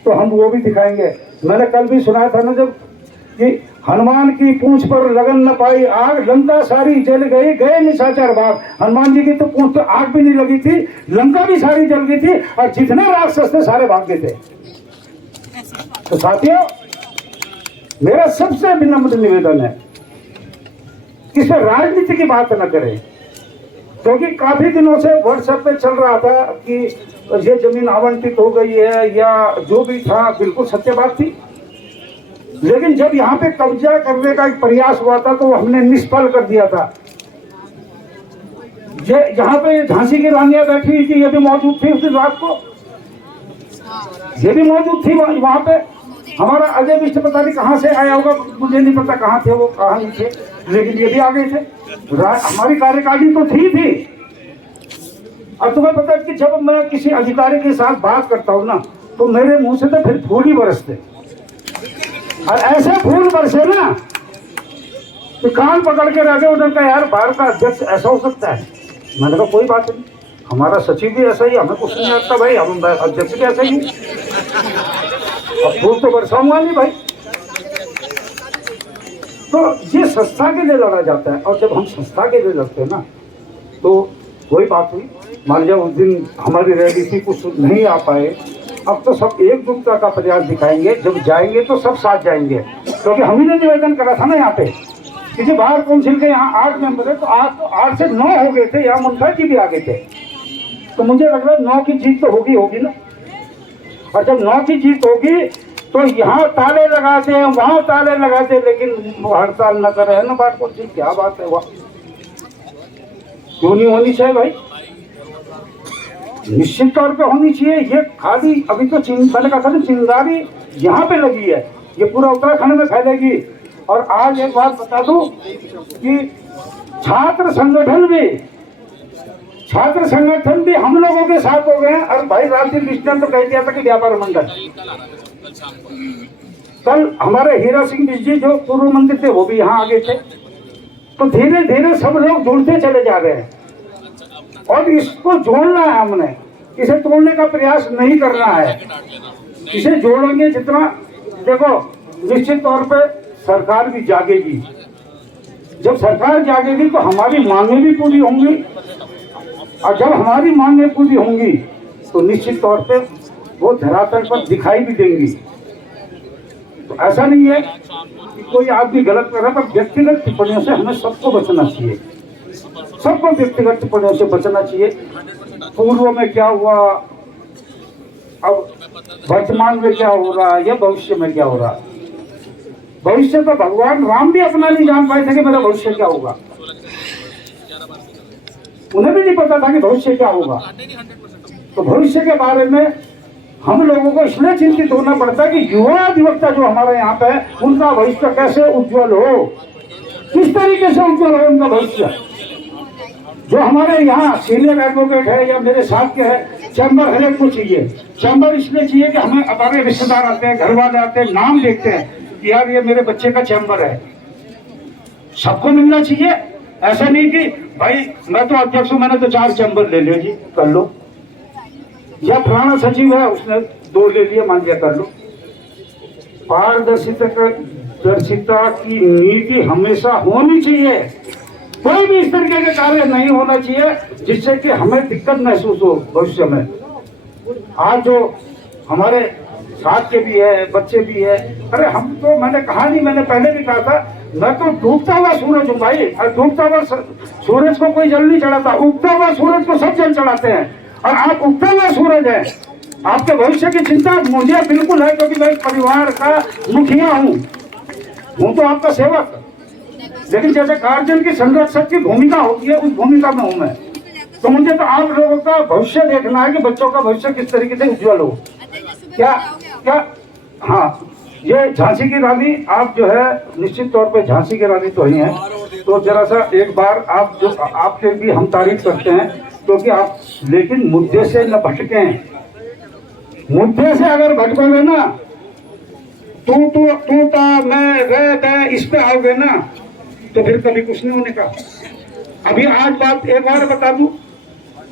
तो हम वो भी दिखाएंगे। मैंने कल भी सुनाया था ना, जब कि हनुमान की पूंछ पर लगन न पाई आग, लंका सारी जल गई, गए निशाचर भाग। हनुमान जी की तो पूंछ तो आग भी नहीं लगी थी, लंका भी सारी जल गई थी, और जितने राक्षस थे सारे भाग गए थे। तो साथियों, मेरा सबसे विनम्र निवेदन है कि इसमें राजनीति की बात न करें, क्योंकि काफी दिनों से व्हाट्सएप पे चल रहा था कि ये जमीन आवंटित हो गई है या जो भी था, बिल्कुल सत्य बात थी। लेकिन जब यहाँ पे कब्जा करने का एक प्रयास हुआ था तो हमने निष्फल कर दिया था। यहाँ पे झांसी की रानियां बैठी हुई थी, ये भी मौजूद थी उस दिन रात को, ये भी मौजूद थी वहाँ पे। हमारा अजय विष्ट पता नहीं कहाँ से आया होगा, मुझे नहीं पता कहाँ थे वो, कहाँ नहीं थे, लेकिन ये भी आ गए थे। हमारी कार्यकारिणी तो थी। अब तुम्हें पता है कि जब मैं किसी अधिकारी के साथ बात करता हूँ ना, तो मेरे मुंह से तो फिर फूल ही बरसते, और ऐसे फूल बरसे ना तो कान पकड़ के रह गए। उन्होंने कहा यार भारत का अध्यक्ष ऐसा हो सकता है। मैंने कहा कोई बात नहीं, हमारा सचिव भी ऐसा ही, हमें कुछ नहीं आता भाई, हम अध्यक्ष भी ऐसा ही। अब फूल तो बरसाऊंगा नहीं भाई। तो ये संस्था के लिए लड़ा जाता है, और जब हम संस्था के लिए लड़ते हैं ना, तो वही बात हुई। मान लीजिए उस दिन हमारी रैली थी, कुछ नहीं आ पाए, अब तो सब एकजुटता का प्रयास दिखाएंगे। जब जाएंगे तो सब साथ जाएंगे, क्योंकि हम ही ने निवेदन करा था ना यहाँ पे कि जो बाहर काउंसिल के यहाँ 8 मेंबर है, तो 8 से 9 हो गए थे, यहाँ मुंफा जी भी आ गए थे। तो मुझे लग रहा है 9 की जीत तो होगी ना। और जब 9 की जीत होगी तो यहाँ ताले लगाते हैं, वहाँ ताले लगाते हैं, लेकिन हड़ताल न करे है ना बात काउंसिल। क्या बात है, वह क्यों नहीं होनी चाहिए भाई? निश्चित तौर पे होनी चाहिए। ये खाली अभी तो मैंने कहा था ना, चिंगारी यहाँ पे लगी है, ये पूरा उत्तराखंड में फैलेगी। और आज एक बात बता दूं कि छात्र संगठन भी हम लोगों के साथ हो गए हैं। और भाई राजदीप बिश्नोई तो कह दिया था कि व्यापार मंडल। कल हमारे हीरा सिंह जी जो पूर्व मंत्री थे वो भी यहाँ आ गए थे। तो धीरे धीरे सब लोग जुड़ते चले जा रहे हैं, और इसको जोड़ना है हमने, इसे तोड़ने का प्रयास नहीं करना है। इसे जोड़ेंगे जितना, देखो निश्चित तौर पे सरकार भी जागेगी। जब सरकार जागेगी तो हमारी मांगें भी पूरी होंगी, और जब हमारी मांगें पूरी होंगी तो निश्चित तौर पे वो धरातल पर दिखाई भी देंगी। तो ऐसा नहीं है कि कोई आदमी गलत कर रहा, पर व्यक्तिगत टिप्पणियों से हमें सबको बचना चाहिए, सबको व्यक्तिगत टिप्पणियों से बचना चाहिए। पूर्व में क्या हुआ, अब वर्तमान में क्या हो रहा है, या भविष्य में क्या हो रहा है। भविष्य तो भगवान राम भी अपना नहीं जान पाए थे कि मेरा भविष्य क्या होगा। उन्हें भी नहीं पता था कि भविष्य क्या होगा। तो भविष्य के बारे में हम लोगों को इसलिए चिंतित होना पड़ता है कि युवा अधिवक्ता जो हमारे यहाँ पे है, उनका भविष्य कैसे उज्जवल हो, किस तरीके से उज्जवल हो उनका भविष्य। जो हमारे यहाँ सीनियर एडवोकेट है या मेरे साथ के है, चैम्बर हर एक को चाहिए। चैम्बर इसलिए चाहिए कि हमें हमारे रिश्तेदार आते हैं, घर वाले आते हैं, नाम देखते हैं कि यार ये मेरे बच्चे का चैम्बर है। सबको मिलना चाहिए। ऐसा नहीं कि भाई मैं तो अध्यक्ष हूँ, मैंने तो 4 चैम्बर ले लिया जी, कर लो। या फलाना सचिव है, उसने 2 ले लिए, मान लिया, कर लो। पारदर्शिता की नीति हमेशा होनी चाहिए। कोई भी इस तरीके के कार्य नहीं होना चाहिए जिससे कि हमें दिक्कत महसूस हो भविष्य में। आज जो हमारे साथ के भी है, बच्चे भी है, अरे हम तो, मैंने कहा नहीं, मैंने पहले भी कहा था, मैं तो डूबता हुआ सूरज हूँ भाई। और डूबता हुआ सूरज को कोई जल नहीं चढ़ाता, उगता हुआ सूरज को सब जल चढ़ाते हैं। और आप उगता हुआ सूरज है, आपके भविष्य की चिंता मुझे बिल्कुल है, क्योंकि मैं एक परिवार का मुखिया हूँ तो आपका सेवक। लेकिन जैसे गार्जियन की संरक्षक की भूमिका होती है, उस भूमिका में हूँ मैं। तो मुझे तो आप लोगों का भविष्य देखना है कि बच्चों का भविष्य किस तरीके से उज्जवल हो। क्या हाँ, ये झांसी की रानी, आप जो है निश्चित तौर पे झांसी की रानी तो ही हैं, तो जरा सा एक बार आप जो आपके भी हम तारीफ करते हैं, क्योंकि आप लेकिन मुद्दे से न भटके। मुद्दे से अगर भटकोगे ना, तू ता मैं वे इस पे आओगे ना, तो फिर कभी कुछ नहीं होने का। अभी आज बात एक बार बता दूं,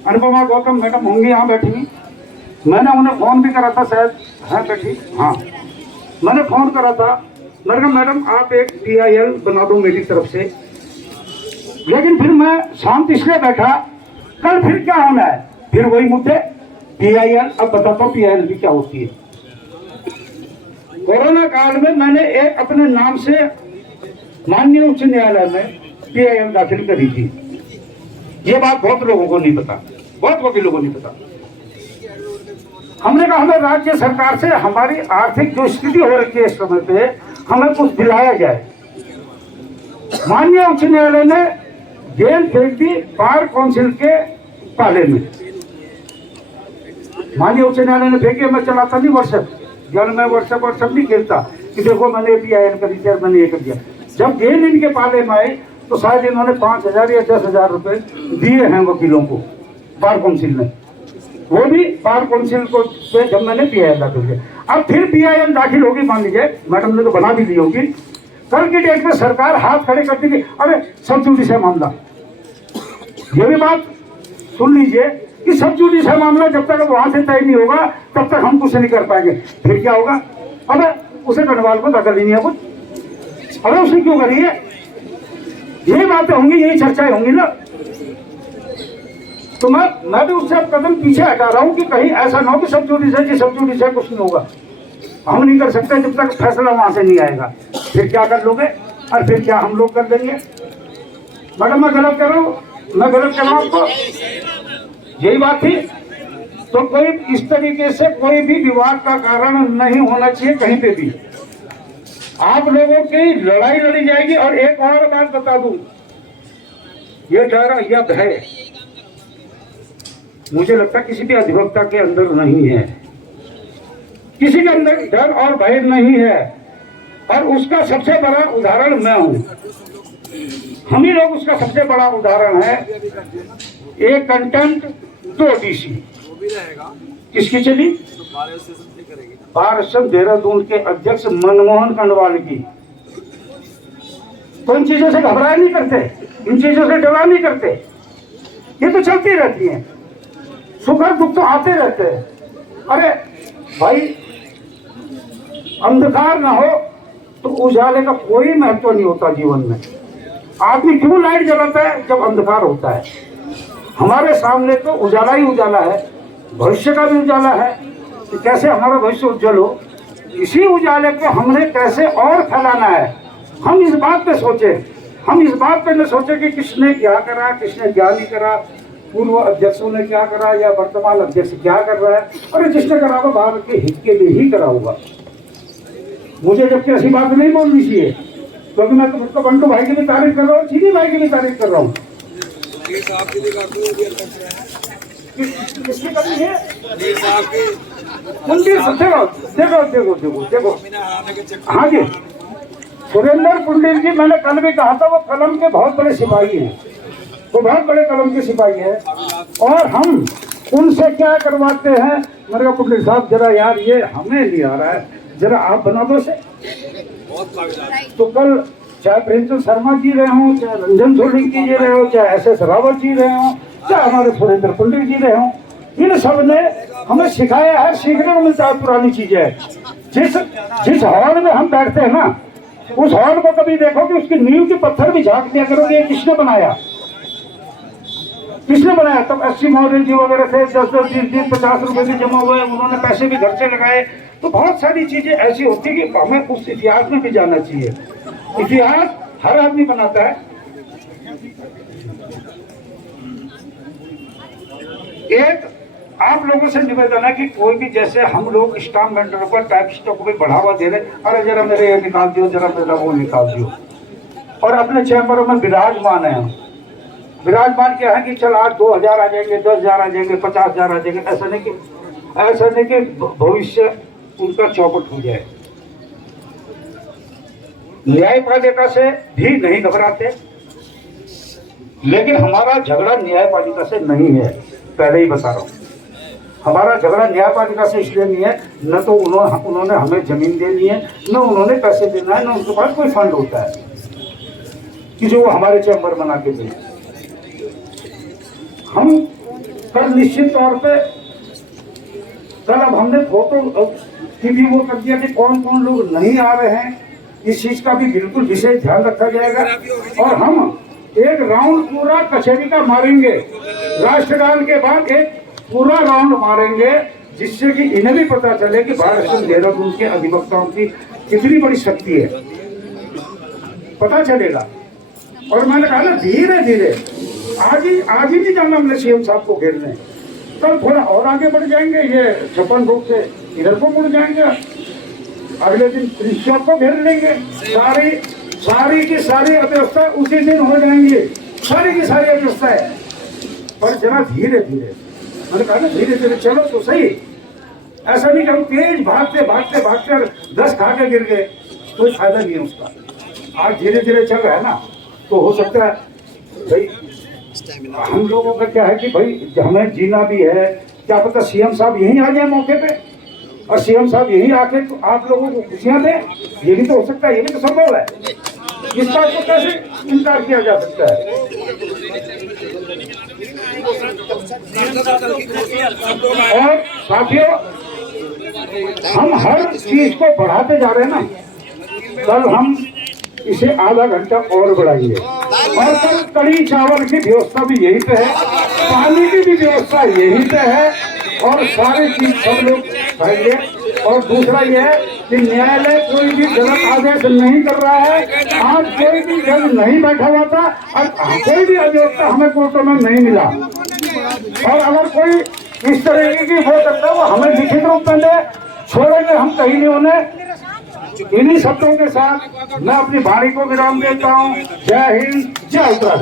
अनुपमा गौतम मैडम होंगी यहाँ बैठी हुई, मैंने उन्हें फोन भी करा था, शायद है बैठी, हाँ मैंने फोन करा था, मैंने कहा मैडम आप एक PIL बना दो मेरी तरफ से। लेकिन फिर मैं शांत इसलिए बैठा, कल फिर क्या होना है, फिर वही मुद्दे PIL। अब बताता हूँ PIL भी क्या होती है। कोरोना काल में मैंने एक अपने नाम से माननीय उच्च न्यायालय में PIL दाखिल करी थी। ये बात बहुत लोगों को नहीं पता, बहुत वकीलों को नहीं पता। हमने कहा हमें राज्य सरकार से हमारी आर्थिक जो स्थिति हो रखी है इस समय पे, हमें कुछ दिलाया जाए। माननीय उच्च न्यायालय ने गेंद फेंक दी बार काउंसिल के पाले में। माननीय उच्च न्यायालय ने फेंकी, मैं चलाता नहीं व्हाट्सएप, जब मैं व्हाट्सएप नहीं खेलता कि देखो मैंने PIL कर दिया, मैंने ये कर दिया। जब गेंद इनके पाले में आई तो शायद इन्होंने 5,000 या 10,000 रुपए दिए हैं वकीलों को, बार काउंसिल ने, वो भी बार काउंसिल को पे जब मैंने PIL दाखिल किया। अब फिर PIL दाखिल होगी, मान लीजिए मैडम ने तो बना भी दी होगी, कल की डेट में सरकार हाथ खड़े कर देगी, अरे सब जुडिस है मामला। ये भी बात सुन लीजिए कि सब जुडिस है मामला, जब तक वहां से तय नहीं होगा तब तक हम कुछ नहीं कर पाएंगे। फिर क्या होगा, अब उसे गढ़वाल को दखल ही नहीं है कुछ, अरे उसने क्यों करी है, यही बातें होंगी, यही चर्चाएं होंगी ना। तो मैं भी उससे अब कदम पीछे हटा रहा हूं कि कहीं ऐसा ना हो कि सब जुडिस है, सब जुडिस है, कुछ नहीं होगा। हम नहीं कर सकते जब तक फैसला वहां से नहीं आएगा। फिर क्या कर लोगे, और फिर क्या हम लोग कर देंगे। मैडम मैं गलत कर रहा हूँ, मैं गलत कर रहा हूँ आपको, यही बात थी। तो कोई इस तरीके से कोई भी विवाद का कारण नहीं होना चाहिए कहीं पे भी। आप लोगों की लड़ाई लड़ी जाएगी। और एक और बात बता दूं, ये डर या भय मुझे लगता है किसी भी अधिवक्ता के अंदर नहीं है, किसी के अंदर डर और भय नहीं है। और उसका सबसे बड़ा उदाहरण मैं हूं, हम ही लोग उसका सबसे बड़ा उदाहरण है। एक कंटेंट 2 DC किसकी चली, बार एसोसिएशन देहरादून के अध्यक्ष मनमोहन कंडवाल की। तो इन चीजों से घबराया नहीं करते, इन चीजों से डरा नहीं करते, ये तो चलती रहती हैं, सुख और दुख तो आते रहते हैं। अरे भाई अंधकार ना हो तो उजाले का कोई महत्व नहीं होता जीवन में। आदमी क्यों लाइट जलाता है, जब अंधकार होता है। हमारे सामने तो उजाला ही उजाला है, भविष्य का भी उजाला है कि कैसे हमारा भविष्य उज्जवल हो। इसी उजाले को हमने कैसे और फैलाना है, हम इस बात पे सोचे। हम इस बात पे न सोचे कि किसने क्या करा, किसने क्या नहीं करा, पूर्व अध्यक्षों ने क्या करा या वर्तमान अध्यक्ष क्या कर रहा है। और जिसने करा होगा भारत के हित के लिए ही करा होगा। मुझे जबकि ऐसी बात नहीं बोलनी चाहिए, क्योंकि मैं तो बंटू भाई की भी तारीफ कर रहा हूँ, चीनी भाई की भी तारीफ कर रहा हूँ। किसकी कमी है? देखो हाँ जी, सुरेंद्र पुंडीर जी, मैंने कल भी कहा था, वो कलम के बहुत बड़े सिपाही हैं, वो बहुत बड़े कलम के सिपाही हैं। और हम उनसे क्या करवाते हैं, मैंने कहा पुंडीर साहब जरा यार ये हमें नहीं आ रहा है, जरा आप बना दो से। तो कल चाहे प्रिंसिपल शर्मा जी रहे हों, चाहे रंजन सोलिंग जी रहे हो, चाहे SS रावत जी रहे हों, चाहे हमारे सुरेंद्र पुंडीर जी रहे हों, इन सब ने हमें सिखाया है, सीखने को मिलता है पुरानी चीजें। जिस हॉल में हम बैठते हैं ना, उस हॉल को कभी देखो कि उसकी नींव के पत्थर भी झांक दिया करोगे, ये किसने बनाया, किसने बनाया। तब 80 मौर्य जी वगैरह थे, 10-10, 20-20, 50 रुपए भी जमा हुए, उन्होंने पैसे भी घर से लगाए। तो बहुत सारी चीजें ऐसी होती कि हमें उस इतिहास में भी जाना चाहिए। इतिहास हर आदमी बनाता है। एक आप लोगों से निवेदन है कि कोई भी, जैसे हम लोग स्टाम्प वेंडरों को, टाइपिस्टों को भी बढ़ावा दे रहे, अरे जरा मेरे ये निकाल दियो, जरा मेरा वो निकाल दियो, और अपने चैम्बरों में विराजमान है। विराजमान क्या है कि चल आज 2,000 आ जाएंगे, 10,000 आ जाएंगे, 50,000 आ जाएंगे। ऐसा नहीं कि भविष्य उनका चौपट हो जाए। न्यायपालिका से भी नहीं घबराते, लेकिन हमारा झगड़ा न्यायपालिका से नहीं है, पहले ही बता रहा हूँ। हमारा झगड़ा न्यायपालिका से इसलिए नहीं है, न तो उन्होंने हमें जमीन देनी है, न उन्होंने पैसे देना है, न उनके पास कोई फंड होता है कि जो हमारे चैम्बर बना के दें। हम कल निश्चित तौर पे कल अब हमने फोटो की भी वो कर दिया कि कौन कौन लोग नहीं आ रहे हैं, इस चीज का भी बिल्कुल विशेष ध्यान रखा जाएगा। और हम एक राउंड पूरा कचहरी का मारेंगे, राष्ट्रगान के बाद एक पूरा राउंड मारेंगे, जिससे कि इन्हें भी पता चले कि भारत देहरादून के अधिवक्ताओं की कितनी बड़ी शक्ति है, पता चलेगा। और मैंने कहा ना धीरे धीरे, आज ही नहीं जाना हमने सीएम साहब को घेरने, कल थोड़ा और आगे बढ़ जाएंगे, ये छप्पन भोग से इधर को मुड़ जाएंगे, अगले दिन प्रिंस चौक को घेर लेंगे, सारी की सारी अव्यवस्था उसी दिन हो जाएंगी, सारी की सारी अव्यवस्था है। पर जरा धीरे धीरे, मैंने कहा ना धीरे धीरे चलो तो सही, ऐसा नहीं कि हम तेज भागते भागते भागते 10 खा के गिर गए, कोई फायदा नहीं है उसका। आज धीरे धीरे चल रहा है ना, तो हो सकता है भाई हम लोगों का क्या है कि भाई हमें जीना भी है, क्या पता सीएम साहब यहीं आ जाए मौके पे, और सीएम साहब यहीं आके तो आप लोगों को खुशियां दें, ये भी तो हो सकता है, ये भी तो संभव है। इस बात को कैसे इनकार किया जा सकता है? और साथियों, हम हर चीज को बढ़ाते जा रहे हैं ना, कल हम इसे आधा घंटा और बढ़ाइए, और कल कड़ी चावल की व्यवस्था भी यहीं पे है, पानी की भी व्यवस्था यहीं पे है, और सारी चीज सब लोग खाएंगे। और दूसरा ये है कि न्यायालय कोई भी गलत आदेश नहीं कर रहा है, आज कोई भी जज नहीं बैठा हुआ था, और कोई भी अधिवक्ता हमें कोर्टों में नहीं मिला। और अगर कोई इस तरह की वो करता है वो हमें लिखित रूप में दे, छोड़ेंगे हम कहीं नहीं उन्हें। इन्हीं शब्दों के साथ मैं अपनी वाणी को विराम देता हूँ। जय हिंद, जय उत्तराखंड।